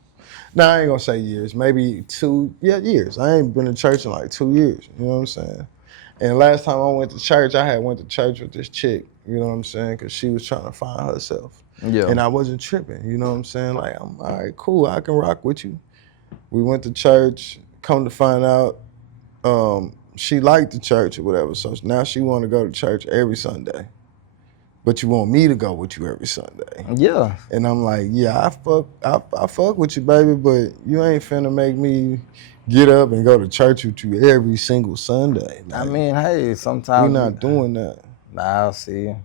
No, I ain't gonna say years, maybe 2 years. I ain't been to church in like 2 years, you know what I'm saying? And last time I went to church, I had went to church with this chick, you know what I'm saying? Because she was trying to find herself. Yeah. And I wasn't tripping, you know what I'm saying? Like, I'm all right, cool, I can rock with you. We went to church, come to find out, she liked the church or whatever, so now she want to go to church every Sunday. But you want me to go with you every Sunday. Yeah. And I'm like, yeah, I fuck with you, baby, but you ain't finna make me get up and go to church with you every single Sunday. I Like, mean, hey, we sometimes not doing that. Nah, see.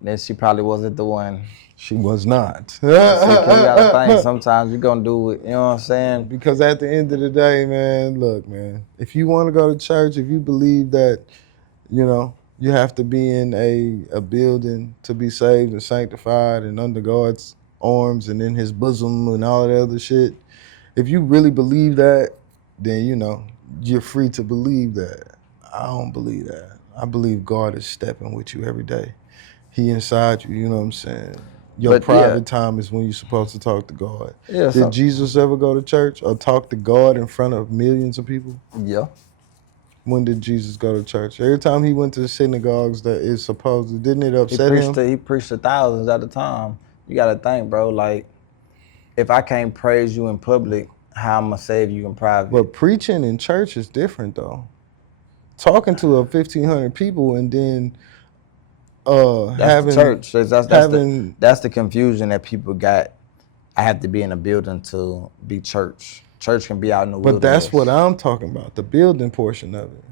Then she probably wasn't the one. She was not. See, 'cause you gotta think, sometimes you're gonna do it, you know what I'm saying? Because at the end of the day, man, look, man, if you want to go to church, if you believe that, you know, you have to be in a building to be saved and sanctified and under God's arms and in his bosom and all that other shit, if you really believe that, then, you know, you're free to believe that. I don't believe that. I believe God is stepping with you every day. He inside you, you know what I'm saying? Your But, private yeah. time is when you're supposed to talk to God. Yeah, Did Jesus ever go to church or talk to God in front of millions of people? Yeah. When did Jesus go to church? Every time he went to the synagogues, that is supposed to, didn't it upset him? He preached to thousands at a time. You gotta think, bro, like, if I can't praise you in public, how I'm gonna save you in private? But preaching in church is different, though. Talking to 1,500 people and then That's having the church. having That's the confusion that people got. I have to be in a building to be church. Church can be out in the but wilderness. that's what I'm talking about, the building portion of it.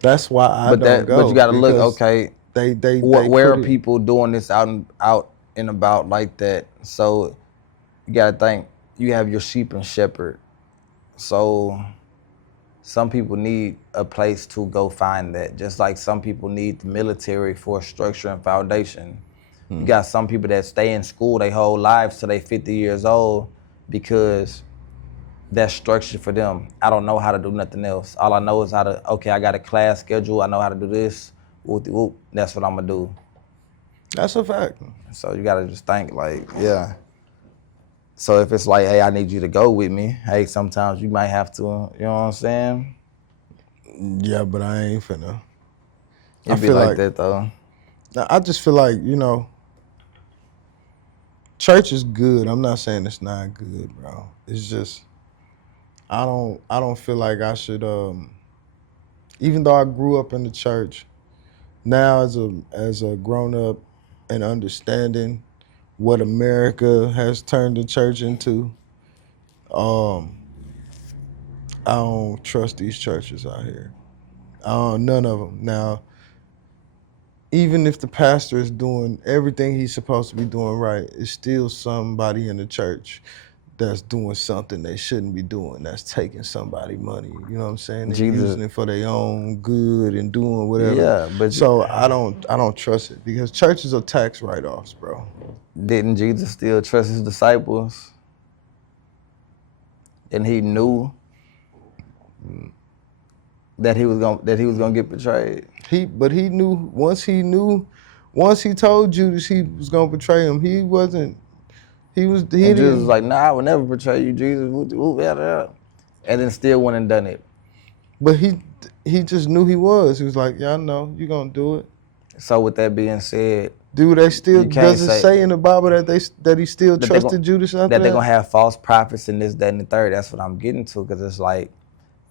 That's why I don't go. But you gotta look, because okay, They where are put it- people doing this out and about like that? So you gotta think, you have your sheep and shepherd. So some people need a place to go find that, just like some people need the military for structure and foundation. You got some people that stay in school their whole lives till they 50 years old because that's structure for them. I don't know how to do nothing else. All I know is how to, okay, I got a class schedule, I know how to do this, whoop, whoop, that's what I'm gonna do. That's a fact. So you gotta just think, like, yeah. So if it's like, hey, I need you to go with me, hey, sometimes you might have to, you know what I'm saying? Yeah, but I ain't finna. It'd be feel like like- that though. I just feel like, you know, church is good. I'm not saying it's not good, bro. It's just I don't feel like I should even though I grew up in the church, now as a grown up and understanding what America has turned the church into, I don't trust these churches out here. None of them. Now, even if the pastor is doing everything he's supposed to be doing right, it's still somebody in the church that's doing something they shouldn't be doing. That's taking somebody money. You know what I'm saying? And using it for their own good and doing whatever. Yeah, but so I don't trust it because churches are tax write-offs, bro. didn't Jesus still trust his disciples? And he knew that he was gonna get betrayed. But he knew once he told Judas he was gonna betray him, he wasn't. And Jesus was like, nah, I will never betray you, Jesus. And then still went and done it. But he just knew he was. He was like, yeah, I know you're gonna do it. So with that being said, Dude, they still You can't does it say in the Bible that he still that trusted Judas after that they're gonna have false prophets and this, that, and the third. That's what I'm getting to, because it's like,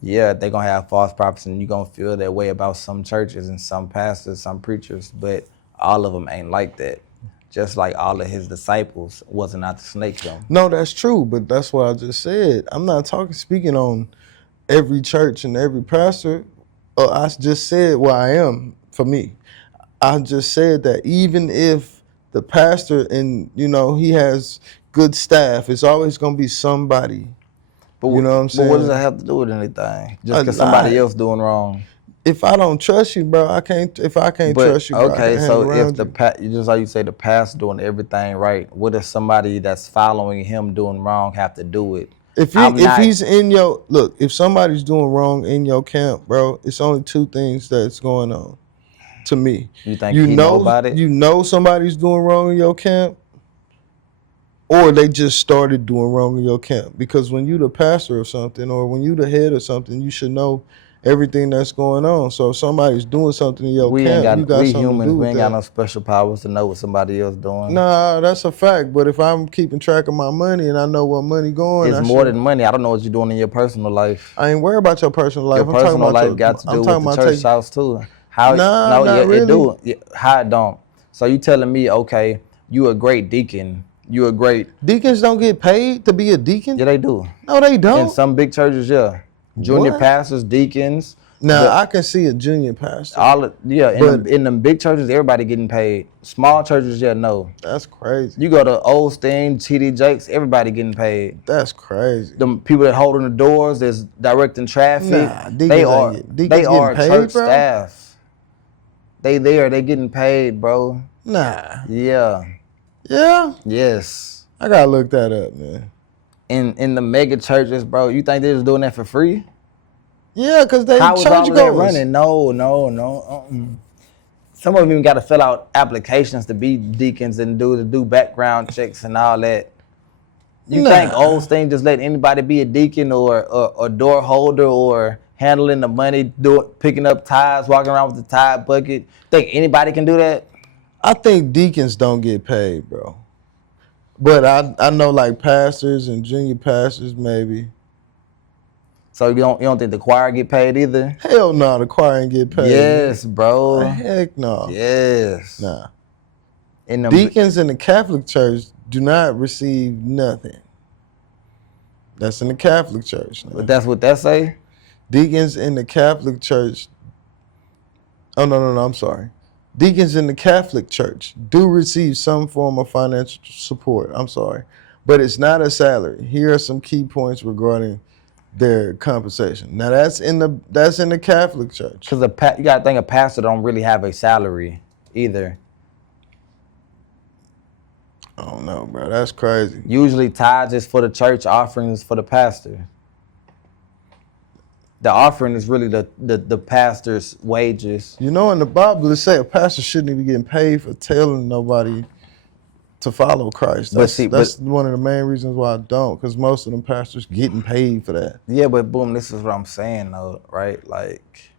yeah, they're gonna have false prophets and you're gonna feel that way about some churches and some pastors, some preachers, but all of them ain't like that. Just like all of his disciples wasn't out to snake them. No, that's true, but that's what I just said. I'm not speaking on every church and every pastor. I just said where I am for me. I just said that even if the pastor and, you know, he has good staff, it's always going to be somebody. But you know what I'm saying? But what does that have to do with anything? Just A because somebody lot. else doing wrong. If I don't trust you, bro, I can't. If I can't trust you, bro, I okay, can't so hang if around you. just like you say, the pastor doing everything right, what if somebody that's following him doing wrong have to do it? If he's in your look, if somebody's doing wrong in your camp, bro, it's only two things that's going on. To me, You think he know about it? You know somebody's doing wrong in your camp, or they just started doing wrong in your camp. Because when you the pastor or something, or when you the head or something, you should know everything that's going on. So if somebody's doing something in your camp, you got we something to humans, do we with ain't got that. no special powers to know what somebody else doing. Nah, that's a fact. But if I'm keeping track of my money and I know what money going, It's more than money. I don't know what you're doing in your personal life. I ain't worried about your personal life. Your personal life got to do with the church house too. Nah, not It really. do. How it don't? So you telling me, okay, you a great deacon. You a great. Deacons don't get paid to be a deacon? Yeah, they do. No, they don't. In some big churches, yeah. Junior What? pastors, deacons. Now I can see a junior pastor. In them big churches, everybody getting paid. Small churches, yeah, no. That's crazy. You go to Osteen, TD Jakes, everybody getting paid. That's crazy. Them people that holding the doors, that's directing traffic. Nah, they are paid, church bro? staff. They getting paid, bro. Nah. Yeah. Yeah? Yes. I gotta look that up, man. In the mega churches, bro, you think they was doing that for free? Yeah, because they How was all church of that goers. running? No. Some of them even got to fill out applications to be deacons and do background checks and all that. You think Osteen just let anybody be a deacon or a door holder or handling the money, picking up tithes, walking around with the tithe bucket? Think anybody can do that? I think deacons don't get paid, bro. But I know like pastors and junior pastors maybe. So you don't think the choir get paid either? Hell no, the choir ain't get paid. Yes, bro. Heck no. Yes. Nah. Deacons in the Catholic Church do not receive nothing. That's in the Catholic Church. But that's what that say? Deacons in the Catholic Church. Oh, no, I'm sorry. Deacons in the Catholic Church do receive some form of financial support. I'm sorry. But it's not a salary. Here are some key points regarding their compensation. Now that's in the Catholic Church. Because you gotta think a pastor don't really have a salary either. I don't know, bro. That's crazy. Usually tithes is for the church, offerings for the pastor. The offering is really the pastor's wages. You know, in the Bible it say a pastor shouldn't even be getting paid for telling nobody to follow Christ. That's one of the main reasons why I don't, because most of them pastors getting paid for that. Yeah, but boom, this is what I'm saying though, right? Like,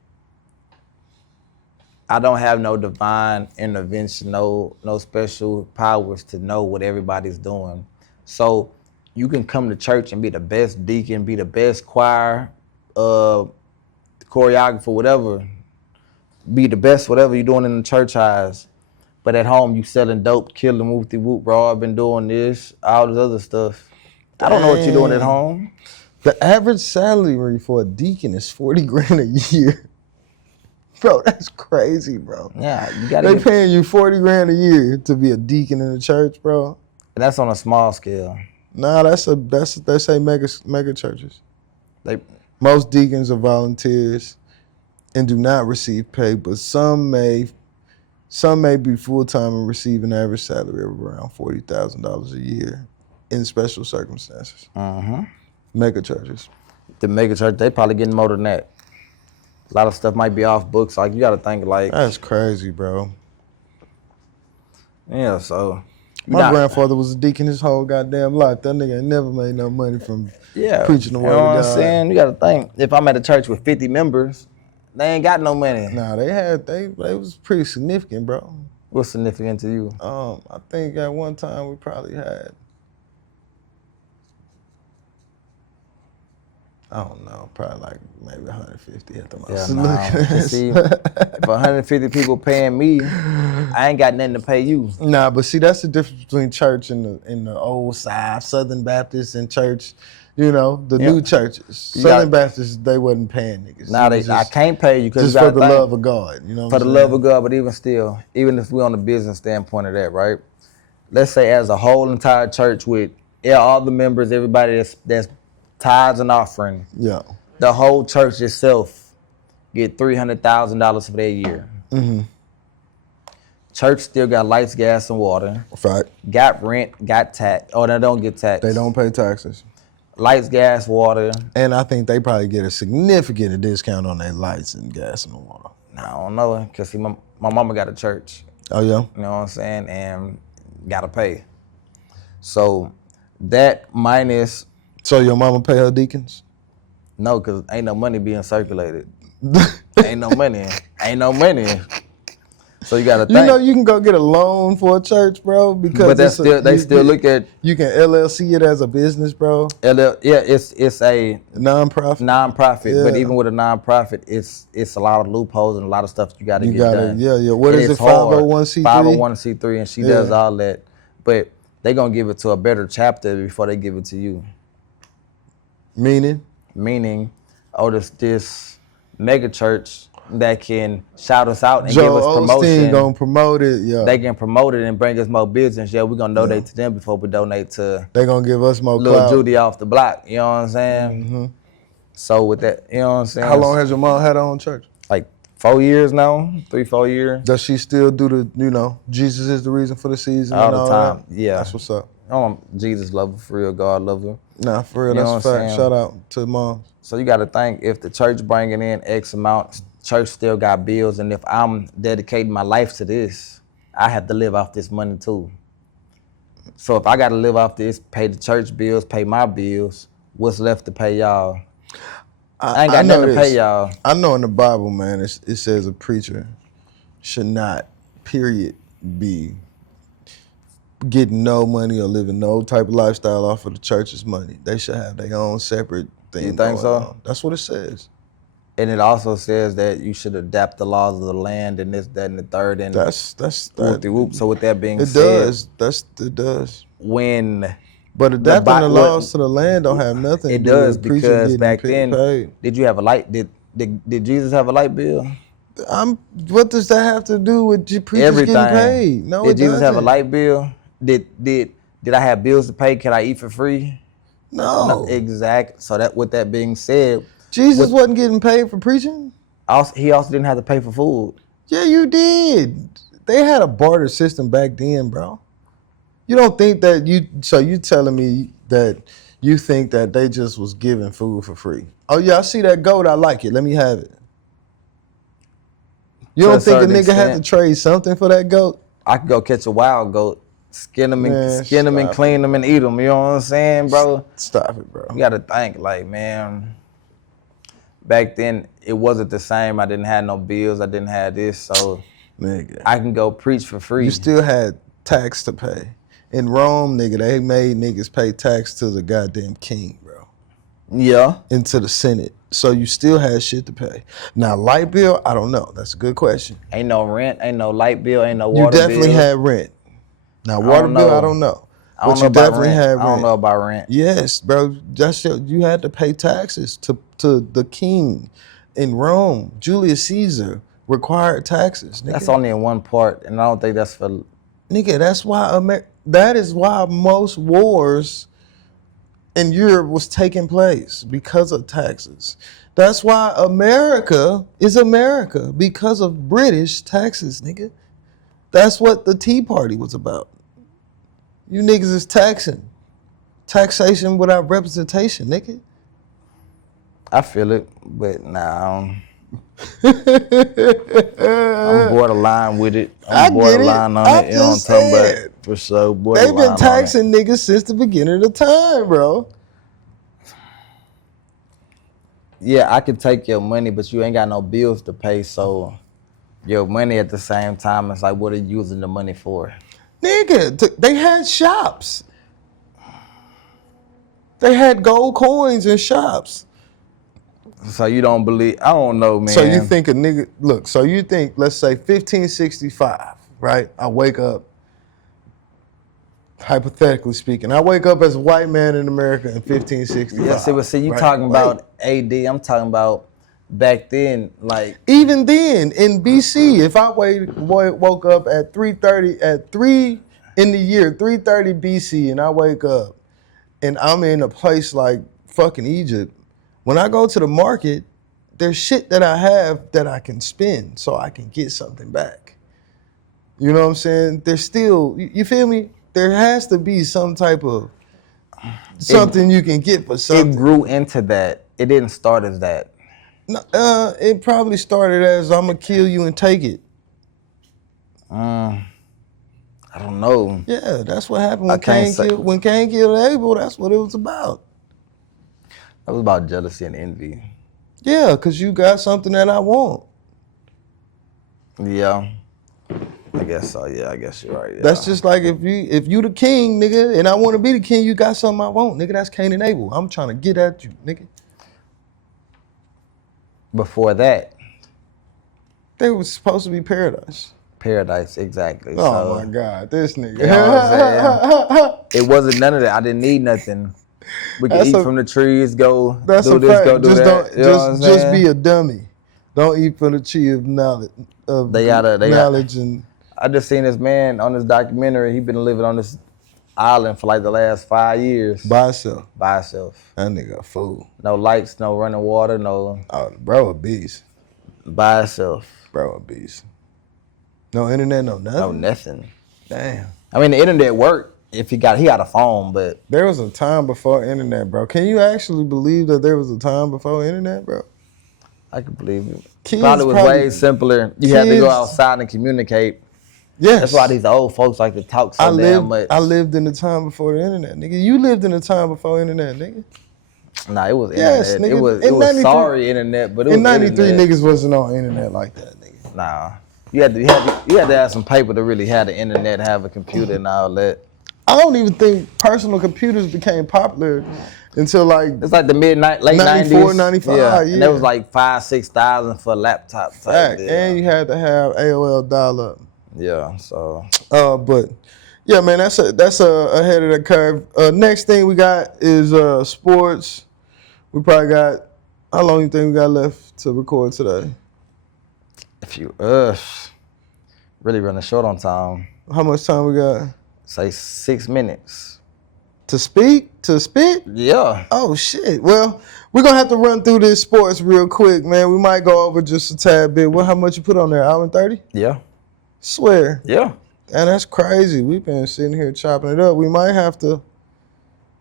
I don't have no divine intervention, no special powers to know what everybody's doing. So you can come to church and be the best deacon, be the best choir, choreographer, whatever. Be the best whatever you're doing in the church house. But at home, you selling dope, killing, whoop-de-whoop, bro. I've been doing this, all this other stuff. I don't know what you're doing at home. The average salary for a deacon is $40,000 a year. Bro, that's crazy, bro. Yeah, you gotta. They paying you $40,000 a year to be a deacon in the church, bro. That's on a small scale. Nah, they say mega churches. Most deacons are volunteers and do not receive pay, but some may be full-time and receive an average salary of around $40,000 a year in special circumstances. Mega churches. The mega church, they probably getting more than that. A lot of stuff might be off books. Like, you got to think like... That's crazy, bro. Yeah, so... My grandfather was a deacon his whole goddamn life. That nigga ain't never made no money from preaching the word of God. You know what I'm saying? You got to think. If I'm at a church with 50 members, they ain't got no money. Nah, they was pretty significant, bro. What's significant to you? I think at one time we probably had... I don't know, probably like maybe 150 at the most. Yeah, nah. See, if 150 people paying me, I ain't got nothing to pay you. Nah, but see, that's the difference between church and the old South, Southern Baptist and church, you know, the new churches. Southern Baptists, they wasn't paying niggas. Nah, I can't pay you because just for the love of God, you know. For the love of God, but even still, even if we're on the business standpoint of that, right? Let's say as a whole entire church with all the members, everybody that's tithes and offering. Yeah. The whole church itself get $300,000 for their year. Mm-hmm. Church still got lights, gas, and water. Fact. Got rent, got tax. Oh, they don't get tax. They don't pay taxes. Lights, gas, water. And I think they probably get a significant discount on their lights and gas and water. I don't know, because my mama got a church. Oh, yeah? You know what I'm saying? And gotta pay. So that minus... So your mama pay her deacons? No, because ain't no money being circulated. Ain't no money. Ain't no money. So you gotta You know, think. you can go get a loan for a church, bro, because But that's still they still look at you can LLC it as a business, bro. yeah, it's a Nonprofit. non-profit, but Yeah. even with a non-profit, it's a lot of loopholes and a lot of stuff you got to You get gotta, done. yeah. What And is it's it, hard. 501c3? 501c3, and she does Yeah. all that, but they gonna give it to a better chapter before they give it to you. Meaning? Meaning, oh, this mega church that can shout us out and give Joe us Osteen promotion. gonna promote it, yeah. They can promote it and bring us more business. Yeah, we're gonna donate to them before we donate to They gonna give us more Lil clout. Judy off the block. You know what I'm saying? Mm-hmm. So with that, you know what I'm saying? How long has your mom had her own church? Like 4 years now, 3-4 years. Does she still do the, Jesus is the reason for the season All and the all time. that? Yeah. That's what's up. Jesus love her for real. God love her. Nah, for real, You know that's what a I'm fact. saying? Shout out to mom. So you got to think, if the church bringing in X amount, church still got bills, and if I'm dedicating my life to this, I have to live off this money too. So if I got to live off this, pay the church bills, pay my bills, what's left to pay y'all? I ain't got nothing to pay y'all. I know in the Bible, man, it says a preacher should not, period, be getting no money or living no type of lifestyle off of the church's money. They should have their own separate thing. You think going so? on. That's what it says. And it also says that you should adapt the laws of the land and this, that, and the third. And That's whoop-de-whoop. So with that being it said, does. It does. when But adapting the laws to the land don't have nothing to it do does, with preaching because getting back then, paid. did you have a light? Did Jesus have a light bill? What does that have to do with preachers Everything. getting paid? No, Did it Jesus have a doesn't. light bill? Did I have bills to pay? Can I eat for free? No. Exactly. So that, with that being said, Jesus wasn't getting paid for preaching? he also didn't have to pay for food. Yeah, you did. They had a barter system back then, bro. You don't think that you telling me that you think that they just was giving food for free? Oh yeah, I see that goat, I like it. Let me have it. You don't think a nigga had to trade something for that goat? I could go catch a wild goat, skin them and clean them and eat them. You know what I'm saying, bro? Stop it, bro. You gotta think, like, man, back then it wasn't the same. I didn't have no bills. I didn't have this, so nigga, I can go preach for free. You still had tax to pay. In Rome, nigga, they made niggas pay tax to the goddamn king, bro. Yeah. Into the Senate. So you still had shit to pay. Now, light bill, I don't know. That's a good question. Ain't no rent, ain't no light bill, ain't no water bill. You definitely had rent. Now, water bill, I don't know. But you definitely had rent. I don't know about rent. Yes, bro. You had to pay taxes to the king in Rome. Julius Caesar required taxes, nigga. That's only in one part, and I don't think that's for... Nigga, that is why most wars in Europe was taking place, because of taxes. That's why America is America, because of British taxes, nigga. That's what the Tea Party was about. You niggas is taxing. Taxation without representation, nigga. I feel it, but nah, I'm borderline with it. I'm borderline on it. You know what I'm talking about? For sure, borderline. They've been taxing niggas since the beginning of the time, bro. Yeah, I can take your money, but you ain't got no bills to pay, so your money at the same time, it's like, what are you using the money for? Nigga, they had shops. They had gold coins in shops. So you don't believe, I don't know, man. So you think a nigga, look, so you think, let's say 1565, right? I wake up, hypothetically speaking, I wake up as a white man in America in 1565. Yeah, see, you talking about AD, I'm talking about back then, like. Even then, in BC, if I woke up at 3:30 in the year 330 BC, and I wake up and I'm in a place like fucking Egypt, when I go to the market, there's shit that I have that I can spend so I can get something back. You know what I'm saying? There's still, you feel me? There has to be some type of something you can get for something. It grew into that. It didn't start as that. No, it probably started as, I'm gonna kill you and take it. I don't know. Yeah, that's what happened when Cain killed Abel. That's what it was about. That was about jealousy and envy. Yeah, because you got something that I want. Yeah. I guess so. Yeah, I guess you're right. Yeah. That's just like if you the king, nigga, and I want to be the king, you got something I want, nigga. That's Cain and Abel. I'm trying to get at you, nigga. Before that, they was supposed to be paradise. Paradise, exactly. Oh my God, this nigga. You know what I'm saying? It wasn't none of that. I didn't need nothing. We could eat from the trees, go that's do a this, fact. go do just that. Don't, just be a dummy. Don't eat from the tree of knowledge. And I just seen this man on this documentary. He been living on this island for like the last 5 years. By himself. That nigga a fool. No lights, no running water, no. Oh, bro, a beast. By himself. Bro, a beast. No internet, no nothing. No nothing. Damn. I mean, the internet worked if he got a phone, but there was a time before internet, bro. Can you actually believe that there was a time before internet, bro? I can believe it. Probably was way simpler. You had to go outside and communicate. Yes. That's why these old folks like to talk so damn much. I lived in the time before the internet, nigga. You lived in the time before internet, nigga. Nah, it was internet. Nigga. It was sorry internet, but it was in '93 internet. Niggas wasn't on internet like that, nigga. Nah. You had to have some paper to really have the internet, have a computer and all that. I don't even think personal computers became popular until like it's like the late 94, 90s. 95. Yeah. And that was like 5,000-6,000 for a laptop. And you had to have AOL dial-up. Yeah. So. But yeah, man, that's ahead of the curve. Next thing we got is sports. We probably got how long you think we got left to record today? If you really running short on time. How much time we got? Say 6 minutes. To speak? To spit? Yeah. Oh shit. Well, we're gonna have to run through this sports real quick, man. We might go over just a tad bit. How much you put on there? Hour and 30? Yeah. Swear. Yeah. And that's crazy. We've been sitting here chopping it up. We might have to.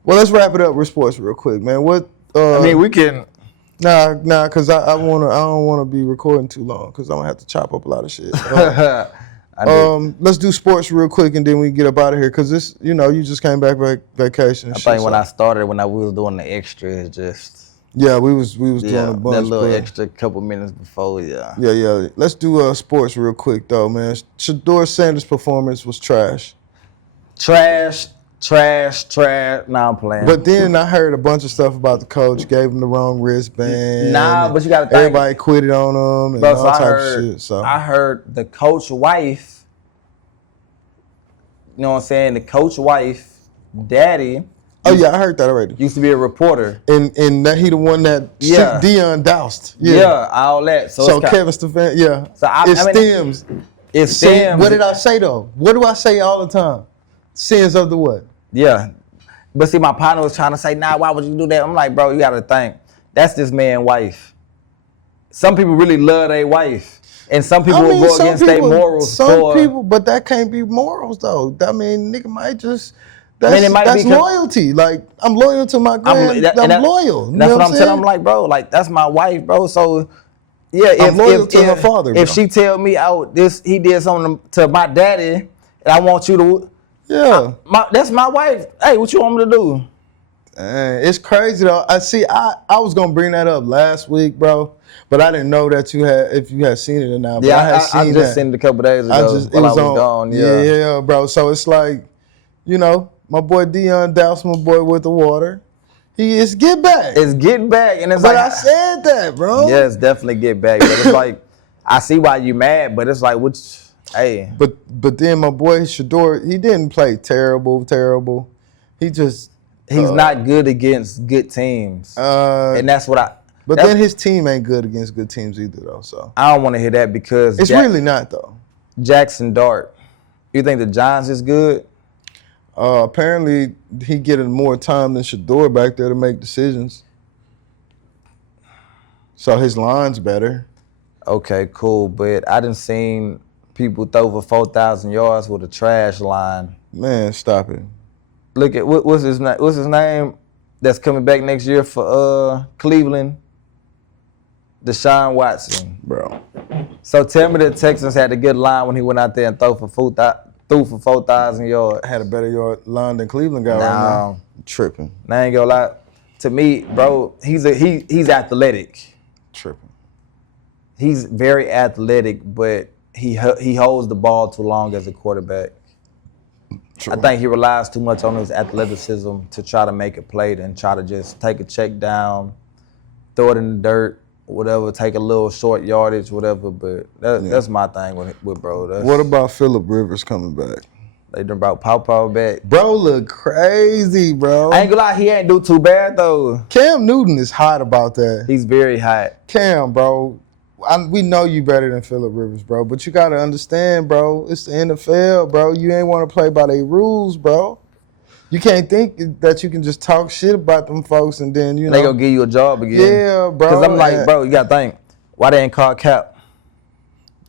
Well, let's wrap it up with sports real quick, man. What? I mean, we can. Nah, cause I don't wanna be recording too long, cause I'm gonna have to chop up a lot of shit. Let's do sports real quick and then we get up out of here, cause this, you just came back vacation. I think when I started, when we was doing the extra, it's just. Yeah, we was doing a bunch. That little extra couple minutes before, yeah. Yeah. Let's do sports real quick though, man. Shador Sanders' performance was trash. Trash. Nah, I'm playing. But then I heard a bunch of stuff about the coach, gave him the wrong wristband. Nah, but you gotta think. Everybody quitted on him and all types of shit. So I heard the coach wife, you know what I'm saying? The coach wife, daddy. Oh yeah, I heard that already. Used to be a reporter. And that he the one that Deion doused. Yeah, all that. So Kevin Stefan, yeah. So it stems. It stems. What did I say though? What do I say all the time? Sins of the what? Yeah. But see, my partner was trying to say, nah, why would you do that? I'm like, bro, you gotta think. That's this man's wife. Some people really love their wife. And some people will go against their morals. Some people, but that can't be morals though. I mean, nigga might just that's loyalty. Like, I'm loyal to my grand. I'm loyal. That's what I'm saying. I'm like, bro, like that's my wife, bro. So yeah, I'm loyal to her father. If she tell me he did something to my daddy, and I want you to. Yeah, that's my wife. Hey, what you want me to do? It's crazy though. I was gonna bring that up last week, bro, but I didn't know that if you had seen it or not. But yeah, I just seen it a couple days ago. It was gone. Yeah, bro. So it's like, my boy Deion doused my boy with the water. It's get back. It's get back, and it's but I said that, bro. Yeah, it's definitely get back. But it's like, I see why you mad, but it's like, hey. But then my boy Shador, he didn't play terrible. He's not good against good teams. And that's what then his team ain't good against good teams either though. So I don't want to hear that because it's really not though. Jackson Dart. You think the Giants is good? Apparently he getting more time than Shador back there to make decisions. So his line's better. Okay, cool. But I done seen people throw for 4,000 yards with a trash line. Man, stop it. Look at what's his name? What's his name? That's coming back next year for Cleveland. Deshaun Watson, bro. So tell me the Texans had a good line when he went out there and threw for 4,000 yards. Had a better yard line than Cleveland got right now. I'm tripping. I ain't gonna lie. To me, bro, he's athletic. Tripping. He's very athletic, but he holds the ball too long as a quarterback. True. I think he relies too much on his athleticism to try to make a play and try to just take a check down, throw it in the dirt, whatever, take a little short yardage, whatever. But that's my thing with bro. What about Phillip Rivers coming back? They done brought Paw back. Bro look crazy, bro. I ain't gonna lie, he ain't do too bad though. Cam Newton is hot about that. He's very hot. Cam, bro. We know you better than Phillip Rivers, bro. But you got to understand, bro, it's the NFL, bro. You ain't want to play by their rules, bro. You can't think that you can just talk shit about them folks and then, you know. They gonna give you a job again. Yeah, bro. Because I'm like, bro, you got to think, why they ain't called Cap?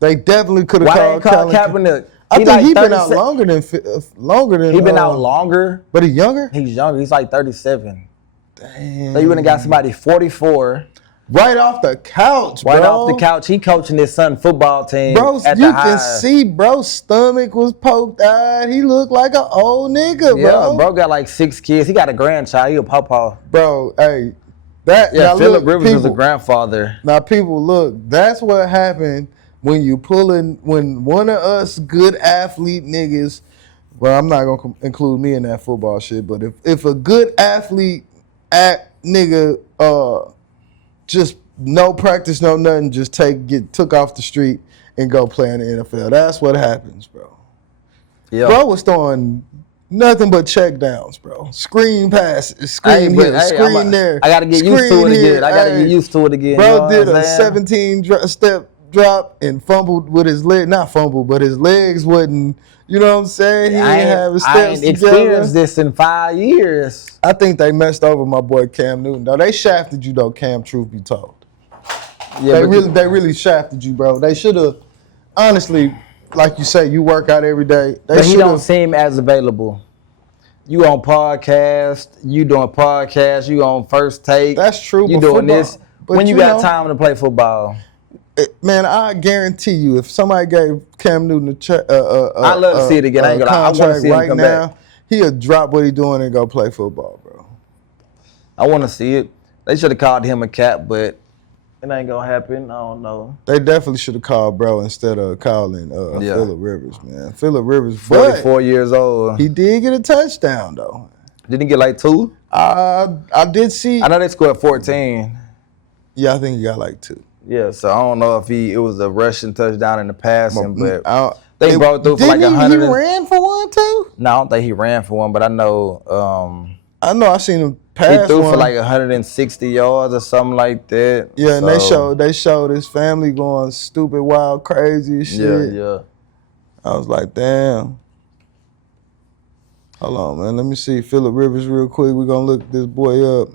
They definitely could have called Why they ain't called Cap in the... I think he been out longer than. He been out longer. But he younger? He's younger. He's like 37. Damn. So you would've got somebody 44. Right off the couch, bro. Right off the couch. He coaching his son football team. Bro, at you the can see bro's stomach was poked out. He looked like an old nigga, bro. Yeah, bro got like 6 kids. He got a grandchild. He a pawpaw. Bro, hey. That, yeah, now Phillip look, Rivers was a grandfather. Now, people, look, that's what happened when when one of us good athlete niggas, well, I'm not going to include me in that football shit, but if a good athlete nigga just no practice, no nothing, just get took off the street and go play in the NFL. That's what happens, bro. Yeah. Bro was throwing nothing but check downs, bro. Screen passes, screen here, screen there. I got to get used to it again. I got to get used to it again. Bro did a 17-step drop and fumbled with his leg. Not fumbled, but his legs wasn't, you know what I'm saying? He didn't have his steps I ain't experienced this in 5 years. I think they messed over my boy Cam Newton. Though they shafted you though, Cam, truth be told. Yeah, they really shafted you, bro. They should have, honestly, like you say, you work out every day. But he don't seem as available. You on podcast, you doing podcast, you on First Take. That's true. You doing this. When you got time to play football. Man, I guarantee you, if somebody gave Cam Newton I love to see it again. I ain't gonna lie. I want to see him come back. He'll drop what he doing and go play football, bro. I want to see it. They should have called him a Cap, but it ain't gonna happen. I don't know. They definitely should have called bro instead of calling Phillip Rivers, man. Phillip Rivers, 44 years old. He did get a touchdown though. Didn't he get like 2? I did see. I know they scored 14. Yeah, I think he got like 2. Yeah, so I don't know if it was a rushing touchdown in the passing, but they broke through for like 100. He ran for one too? No, I don't think he ran for one, but I know. I seen him pass. He threw for like 160 yards or something like that. Yeah, and they showed his family going stupid, wild, crazy shit. Yeah. I was like, damn. Hold on, man. Let me see Phillip Rivers real quick. We're gonna look this boy up.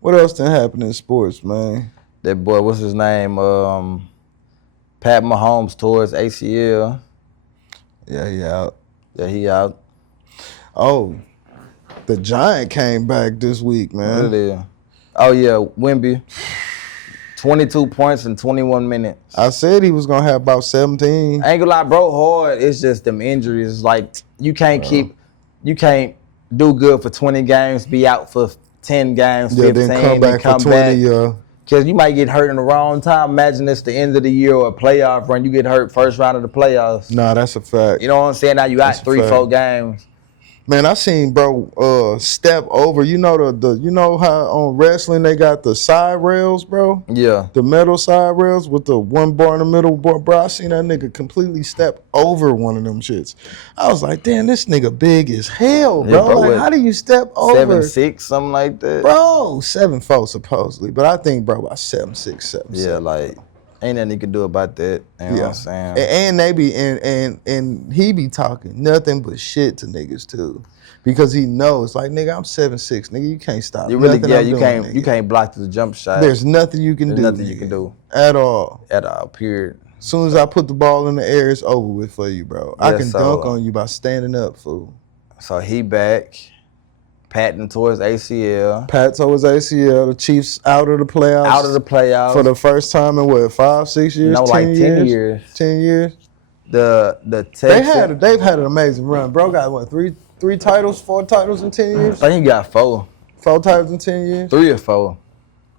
What else done happened in sports, man? That boy, what's his name? Pat Mahomes tore his ACL. Yeah, he out. Yeah, he out. Oh, the Giant came back this week, man. What it is? Oh, yeah, Wemby. 22 points in 21 minutes. I said he was going to have about 17. I ain't gonna lie, bro, hard. It's just them injuries. It's like you can't do good for 20 games, be out for 10 games, 15, then come back for 20, Because you might get hurt in the wrong time. Imagine it's the end of the year or a playoff run. You get hurt first round of the playoffs. Nah, that's a fact. You know what I'm saying? Now you got 3-4 games. Man, I seen bro step over. You know you know how on wrestling they got the side rails, bro? Yeah. The metal side rails with the one bar in the middle, bro. I seen that nigga completely step over one of them shits. I was like, damn, this nigga big as hell, bro. Yeah, bro, like, how do you step over? 7'6", something like that. Bro, 7'4" supposedly, but I think bro about 7'6", 7'7". Yeah, like ain't nothing you can do about that. You know what I'm saying? And they be and he be talking nothing but shit to niggas too. Because he knows, like, nigga, I'm 7'6", nigga, you can't stop. You really, you can't block the jump shot. There's nothing you can do. Nothing you can do. At all. Period. As soon as I put the ball in the air, it's over with for you, bro. I can dunk on you by standing up, fool. So he back. Patton tore his ACL. Pat tore his ACL. The Chiefs out of the playoffs. Out of the playoffs. For the first time in what, 5, 6 years? No, 10 like 10 years. 10 years. The Texans. They've had an amazing run. Bro got what, 3 titles, 4 titles in 10 years? I think he got 4. 4 titles in 10 years? 3 or 4.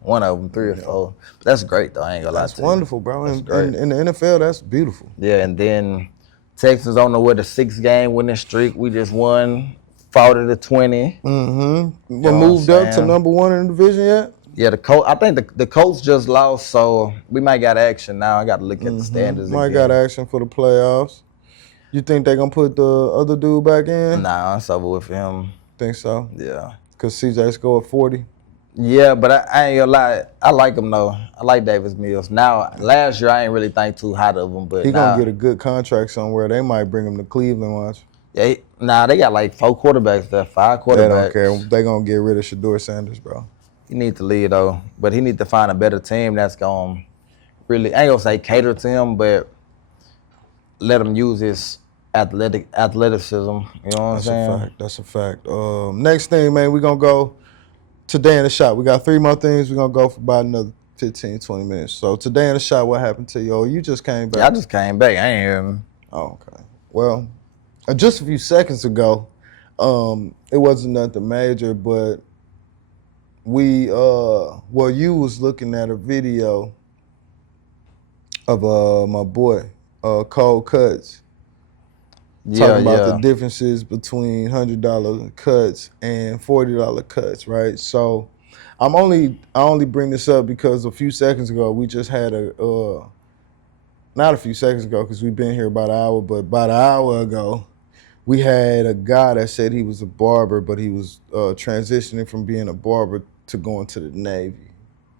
One of them, 3 or 4. But that's great though. I ain't gonna lie That's to you. wonderful, bro. That's In great. the NFL, that's beautiful. Yeah, and then Texans on the with a 6-game winning streak. We just won 40-20. Mm-hmm. You know what I'm Moved up to saying? number 1 in the division yet? Yeah, the coach. I think the Colts just lost, so we might got action now. I got to look at the standings Might again. got action for the playoffs. You think they gonna put the other dude back in? Nah, it's over with him. Think so? Yeah. Cause CJ scored 40. Yeah, but I ain't gonna lie. I like him though. I like Davis Mills. Now, last year I ain't really think too hot of him, but He now, gonna get a good contract somewhere. They might bring him to Cleveland. Watch. yeah, they got like 4 quarterbacks there, 5 quarterbacks. They don't care. They gonna get rid of Shador Sanders, bro. He need to lead though, but he need to find a better team that's gonna really, I ain't gonna say cater to him, but let him use his athleticism. You know what I'm saying? That's a fact. Next thing, man, we gonna go today in the shop. We got 3 more things. We're gonna go for about another 15, 20 minutes. So today in the shop, what happened to you? Oh, you just came back. Yeah, I just came back. I ain't hear him. Oh, okay. Well, just a few seconds ago, it wasn't nothing major, but we you was looking at a video of my boy Cole Cuts talking about the differences between $100 cuts and $40 cuts, right? So I only bring this up because a few seconds ago we just had not a few seconds ago because we've been here about an hour, but about an hour ago we had a guy that said he was a barber, but he was transitioning from being a barber to going to the Navy.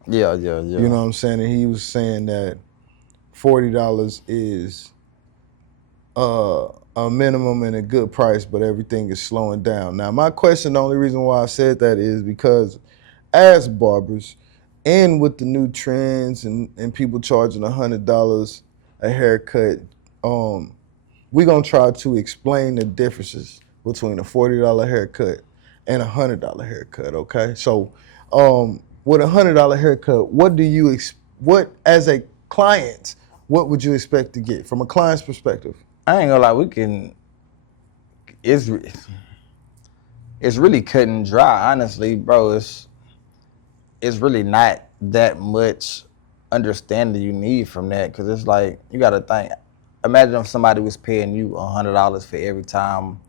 Yeah. You know what I'm saying? And he was saying that $40 is a minimum and a good price, but everything is slowing down. Now, my question, the only reason why I said that is because as barbers, and with the new trends and people charging $100 a haircut, we're going to try to explain the differences between a $40 haircut and a $100 haircut, okay? So with a $100 haircut, what as a client, what would you expect to get from a client's perspective? I ain't gonna lie, it's really cut and dry, honestly, bro. It's really not that much understanding you need from that, because it's like, you gotta think, imagine if somebody was paying you $100 for every time,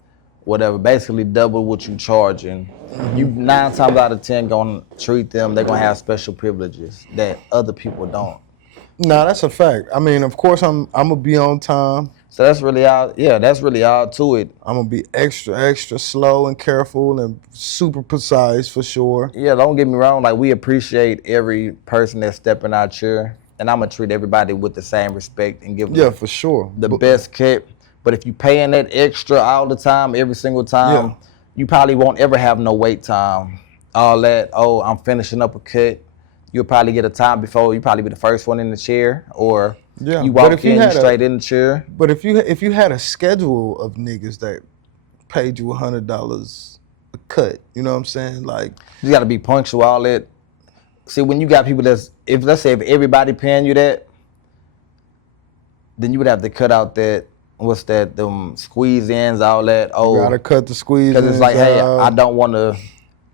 whatever, basically double what you charging. You 9 times out of 10 gonna treat them, they're gonna have special privileges that other people don't. No, that's a fact. I mean, of course, I'm gonna be on time. So that's really all. Yeah, that's really all to it. I'm gonna be extra slow and careful and super precise for sure. Yeah, don't get me wrong. Like, we appreciate every person that's stepping our chair, and I'm gonna treat everybody with the same respect and give them for sure the best cut. But if you paying that extra all the time, every single time, you probably won't ever have no wait time. All that. Oh, I'm finishing up a cut. You'll probably get a time before. You probably be the first one in the chair, or you walk in, you straight in the chair. But if you had a schedule of niggas that paid you $100 a cut, you know what I'm saying? Like, you got to be punctual. All that. See, when you got people let's say if everybody paying you that, then you would have to cut out that. What's that? Them squeeze ins, all that. Oh, you gotta cut the squeeze. Because it's like, hey, I don't want to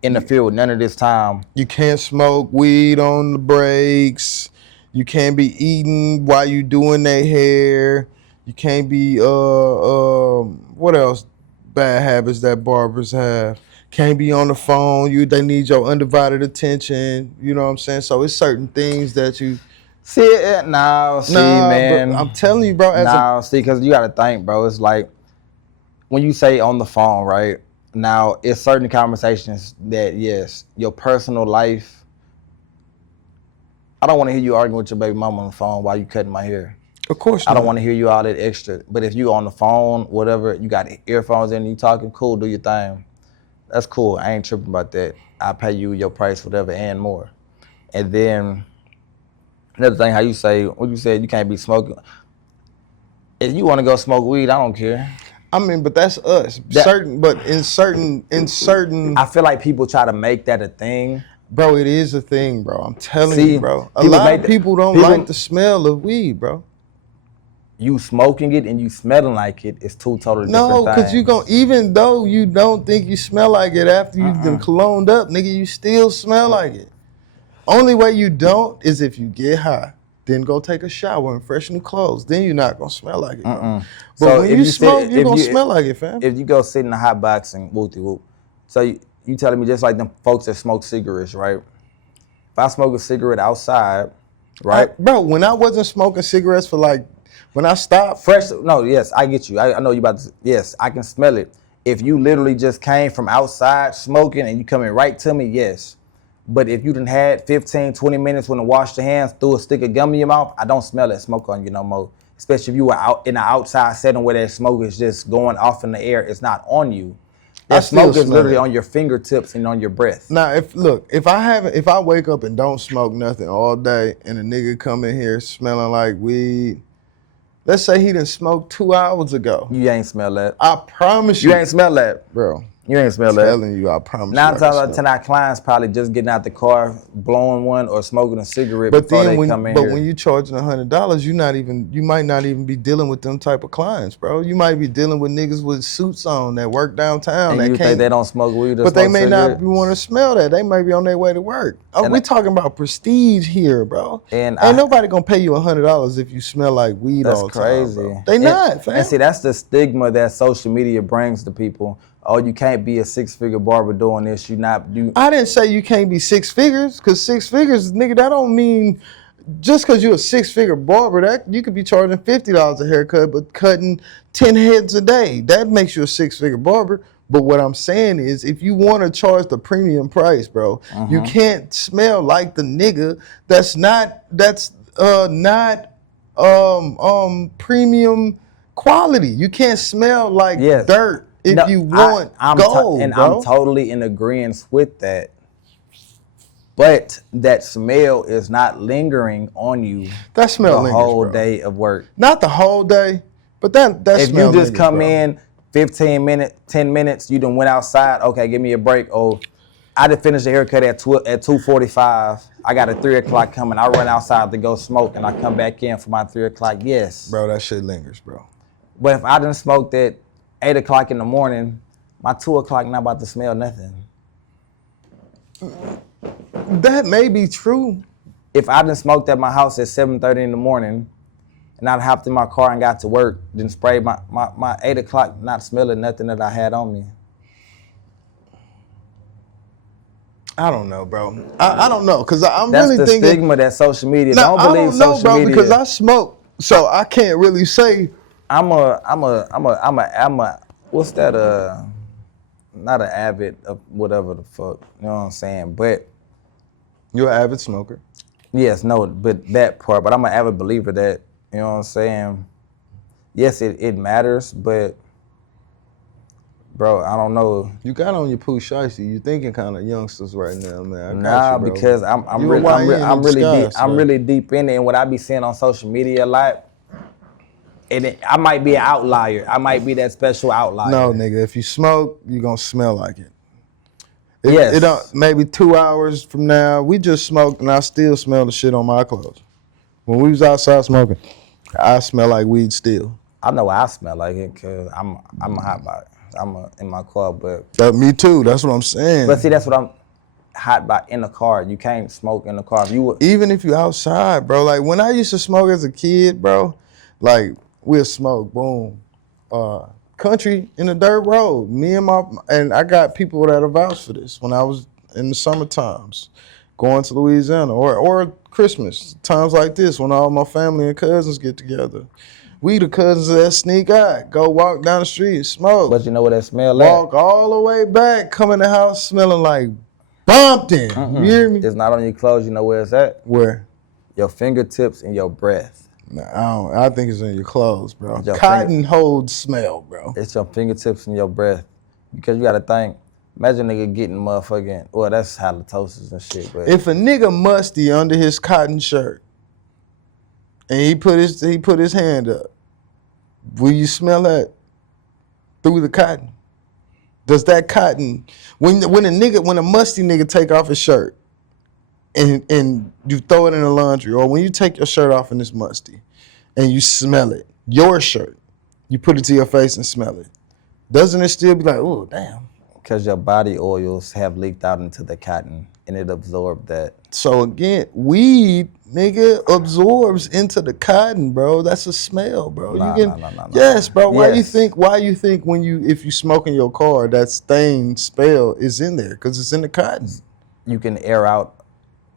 interfere with none of this time. You can't smoke weed on the breaks. You can't be eating while you doing their hair. You can't be what else? Bad habits that barbers have. Can't be on the phone. They need your undivided attention. You know what I'm saying? So it's certain things that you see it now. See, man, bro, I'm telling you, bro. See, because you gotta think, bro. It's like when you say on the phone, right? Now, it's certain conversations that, yes, your personal life. I don't want to hear you arguing with your baby mama on the phone while you cutting my hair. Of course not. I don't want to hear you all that extra. But if you on the phone, whatever, you got earphones in, you talking, cool, do your thing. That's cool. I ain't tripping about that. I pay you your price, whatever, and more. And then another thing, how you say, what you said, you can't be smoking. If you want to go smoke weed, I don't care. I mean, but that's us. In certain. I feel like people try to make that a thing. Bro, it is a thing, bro. I'm telling you, bro. A lot of people don't like the smell of weed, bro. You smoking it and you smelling like it is two totally different things. No, because you gon' even though you don't think you smell like it after you've been cologned up, nigga, you still smell like it. Only way you don't is if you get high. Then go take a shower and fresh new clothes. Then you're not gonna smell like it, bro. But So when if you you smoke, sit, you're if gonna you smell like it, fam. if you go sit in the hot box and whoopty whoop, so you telling me just like them folks that smoke cigarettes, right? If I smoke a cigarette outside, right? Bro, when I wasn't smoking cigarettes for like, when I stopped, Fresh, no, yes, I get you. I know you about to, yes, I can smell it. If you literally just came from outside smoking and you coming right to me, yes. But if you done had 15, 20 minutes when to wash your hands, threw a stick of gum in your mouth, I don't smell that smoke on you no more. Especially if you were out in an outside setting where that smoke is just going off in the air, it's not on you. That smoke is literally on your fingertips and on your breath. Now, if I wake up and don't smoke nothing all day, and a nigga come in here smelling like weed, let's say he done smoked 2 hours ago. You ain't smell that. I promise you. You ain't smell that. Bro. You ain't smell that. I'm telling you, I promise 9 you. times out of 10, our clients probably just getting out the car, blowing one, or smoking a cigarette before they come in here. But when you charging $100, you might not even be dealing with them type of clients, bro. You might be dealing with niggas with suits on that work downtown. And you think they don't smoke weed or but they smoke may cigarette? not want to smell that. They may be on their way to work. We talking about prestige here, bro. And ain't nobody gonna pay you $100 if you smell like weed all the time. That's crazy. Bro. They not, fam. And see, that's the stigma that social media brings to people. Oh, you can't be a 6-figure barber doing this. I didn't say you can't be 6 figures, because 6 figures, nigga, that don't mean just because you're a 6-figure barber, that you could be charging $50 a haircut, but cutting 10 heads a day. That makes you a 6-figure barber. But what I'm saying is, if you want to charge the premium price, bro, you can't smell like the nigga that's not premium quality. You can't smell like dirt. If you want gold, and bro. I'm totally in agreement with that. But that smell is not lingering on you that smell the whole day of work. Not the whole day, but that if smell you just come bro. in 15 minutes, 10 minutes, you done went outside, okay, give me a break. Oh, I done finished the haircut at 2:45. I got a 3 o'clock coming. I run outside to go smoke and I come back in for my 3 o'clock. Yes. Bro, that shit lingers, bro. But if I done smoked at 8 o'clock in the morning, my 2 o'clock not about to smell nothing. That may be true. If I done smoked at my house at 7:30 in the morning and I hopped in my car and got to work, then sprayed my 8 o'clock not smelling nothing that I had on me. I don't know, bro. I don't know, because I'm That's really thinking. That's the stigma that social media. No, don't believe social media. I don't know, bro, because I smoke, so I can't really say. I'm a what's that, not an avid of whatever the fuck, you know what I'm saying? But you're an avid smoker. Yes, no, but that part, but I'm an avid believer that, you know what I'm saying? Yes, it matters, but bro, I don't know. You got on your Pooh Shiesty. You thinking kind of youngsters right now, man. Nah, because I'm really deep in it, and what I be seeing on social media a lot. And I might be an outlier. I might be that special outlier. No, nigga. If you smoke, you gonna smell like it. Yes. It don't, maybe 2 hours from now, we just smoked and I still smell the shit on my clothes. When we was outside smoking, I smell like weed still. I know I smell like it because I'm a hot body. In my car, but me too. That's what I'm saying. But see, that's what I'm hot by in the car. You can't smoke in the car. Even if you outside, bro. Like when I used to smoke as a kid, bro, like we'll smoke, boom, country in the dirt road. And I got people that are vouch for this when I was in the summer times, going to Louisiana or Christmas times like this when all my family and cousins get together. We the cousins that sneak out, go walk down the street, smoke. But you know what that smell like? Walk all the way back, come in the house smelling like Bompton. You hear me? It's not on your clothes. You know where it's at? Where? Your fingertips and your breath. Nah, I think it's in your clothes, bro. Cotton holds smell, bro. It's your fingertips and your breath. Because you got to think, imagine a nigga getting motherfucking, well, that's halitosis and shit. But if a nigga musty under his cotton shirt and he put his hand up, will you smell that through the cotton? Does that cotton, when a musty nigga take off his shirt, and you throw it in the laundry, or when you take your shirt off and it's musty and you smell it, your shirt, you put it to your face and smell it, doesn't it still be like, oh, damn? Because your body oils have leaked out into the cotton. and it absorbed that. So again, weed, nigga, absorbs into the cotton, bro. That's a smell, bro. Nah, you can, nah. yes, bro. Why you Yes. think? Why you think if you smoke in your car, that stain smell is in there because it's in the cotton. You can air out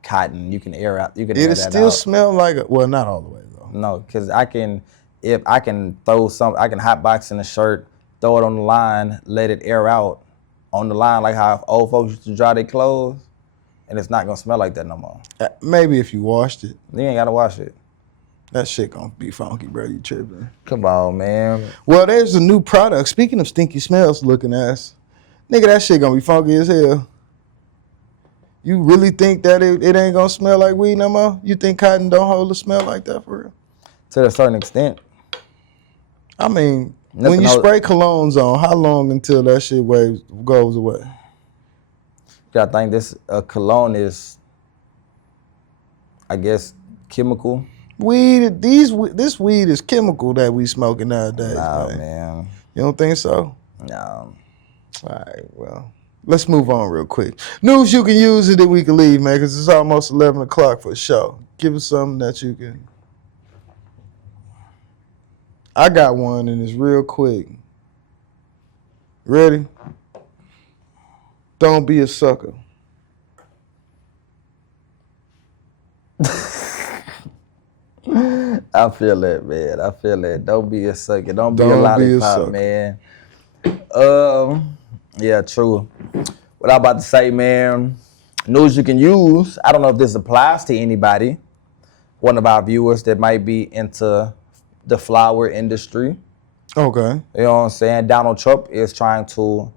cotton. You can air that It'll still out. smell like well, not all the way though. No, because I can hotbox in a shirt, throw it on the line, let it air out on the line like how old folks used to dry their clothes, and it's not gonna smell like that no more. Maybe if you washed it, You ain't gotta wash it. that shit gonna be funky, bro. You tripping? Come on, man. Well, there's a new product. Speaking of stinky smells, looking ass, nigga, that shit gonna be funky as hell. You really think that it ain't gonna smell like weed no more? You think cotton don't hold a smell like that for real? To a certain extent. I mean, Nothing when you else- spray colognes on, how long until that shit goes away? You gotta think this cologne is, I guess, chemical. This weed is chemical that we smoking nowadays, Nah, man. man. You don't think so? No. All right, well, let's move on real quick. News you can use and then we can leave, man, because it's almost 11 o'clock for the show. Give us something that you can. I got one and it's real quick. Ready? Don't be a sucker. I feel it, man. I feel it. Don't be a sucker. Don't be a Don't be a lollipop, sucker. man. Yeah, true. What I about to say, man. News you can use. I don't know if this applies to anybody. One of our viewers that might be into the flower industry. Okay. You know what I'm saying? Donald Trump is trying to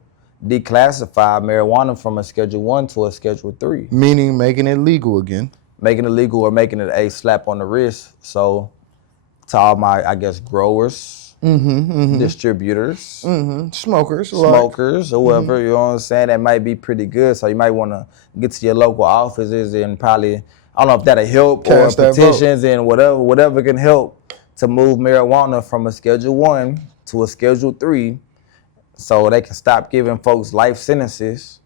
declassify marijuana from a Schedule 1 to a Schedule 3. Meaning making it legal again. Making it legal or making it a slap on the wrist. So to all my, I guess, growers, distributors, Smokers. smokers, or whoever, you know what I'm saying, that might be pretty good. So you might want to get to your local offices and probably, I don't know if that'll help, Cast or that petitions and whatever can help to move marijuana from a Schedule 1 to a Schedule 3 so they can stop giving folks life sentences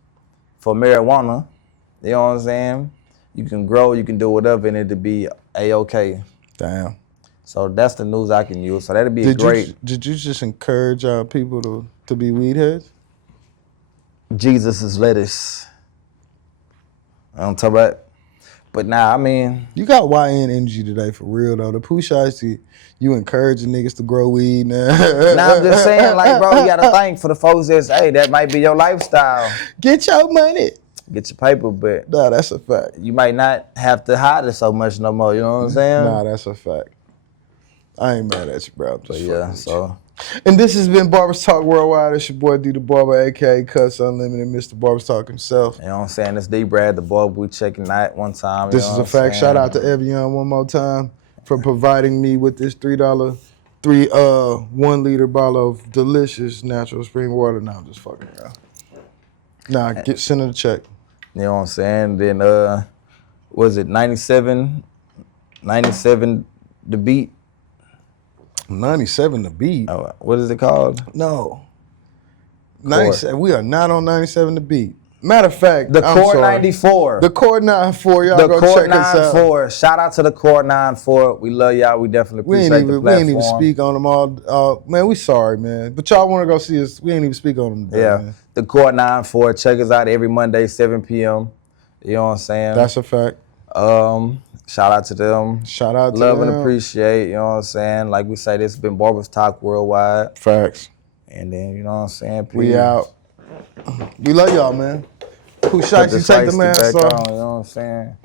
for marijuana. You know what I'm saying? You can grow, you can do whatever, and it'll be A-okay. Damn. So that's the news I can use. So that'd be great. Did you just encourage people to be weed heads? Jesus is lettuce. I'm talking about. But nah, I mean, You got YN energy today for real though. The Pooh Shiesty, you encouraging niggas to grow weed now. nah, I'm just saying, like, bro, you gotta think for the folks that's, hey, that might be your lifestyle. Get your money. Get your paper, but Nah, that's a fact. you might not have to hide it so much no more. You know what I'm saying? Nah, that's a fact. I ain't mad at you, bro. I'm just But fucking yeah, with so you. And this has been Barbers Talk Worldwide. It's your boy D the Barber, aka Cuts Unlimited, Mr. Barbers Talk himself. you know what I'm saying? It's D-Brad, the boy we checking out one time. You This know is what a I'm fact. saying? Shout out to Evian one more time for providing me with this $3 1 liter bottle of delicious natural spring water. Nah, I'm just fucking around. Nah, send her the check. You know what I'm saying? Then was it 97 the beat? 97 the beat. What is it called? No. 97. We are not on 97 the beat. Matter of fact, The I'm Core sorry. 94. The Core 94. Y'all The go Core check us out. 94. Shout out to the Core 94. We love y'all. We definitely We appreciate ain't the even platform. speak on them all. Man, we sorry, man. But y'all want to go see us? We ain't even speak on them today, Yeah. man. The Core 94. Check us out every Monday, 7 p.m. You know what I'm saying? That's a fact. Shout out to them. Shout out to Love them. and appreciate, you know what I'm saying? Like we say, this has been Barbers Talk Worldwide. Facts. And then, you know what I'm saying? Peace. We out. We love y'all, man. Who Put shots the you take the shiesty mask back off? on, you know what I'm saying?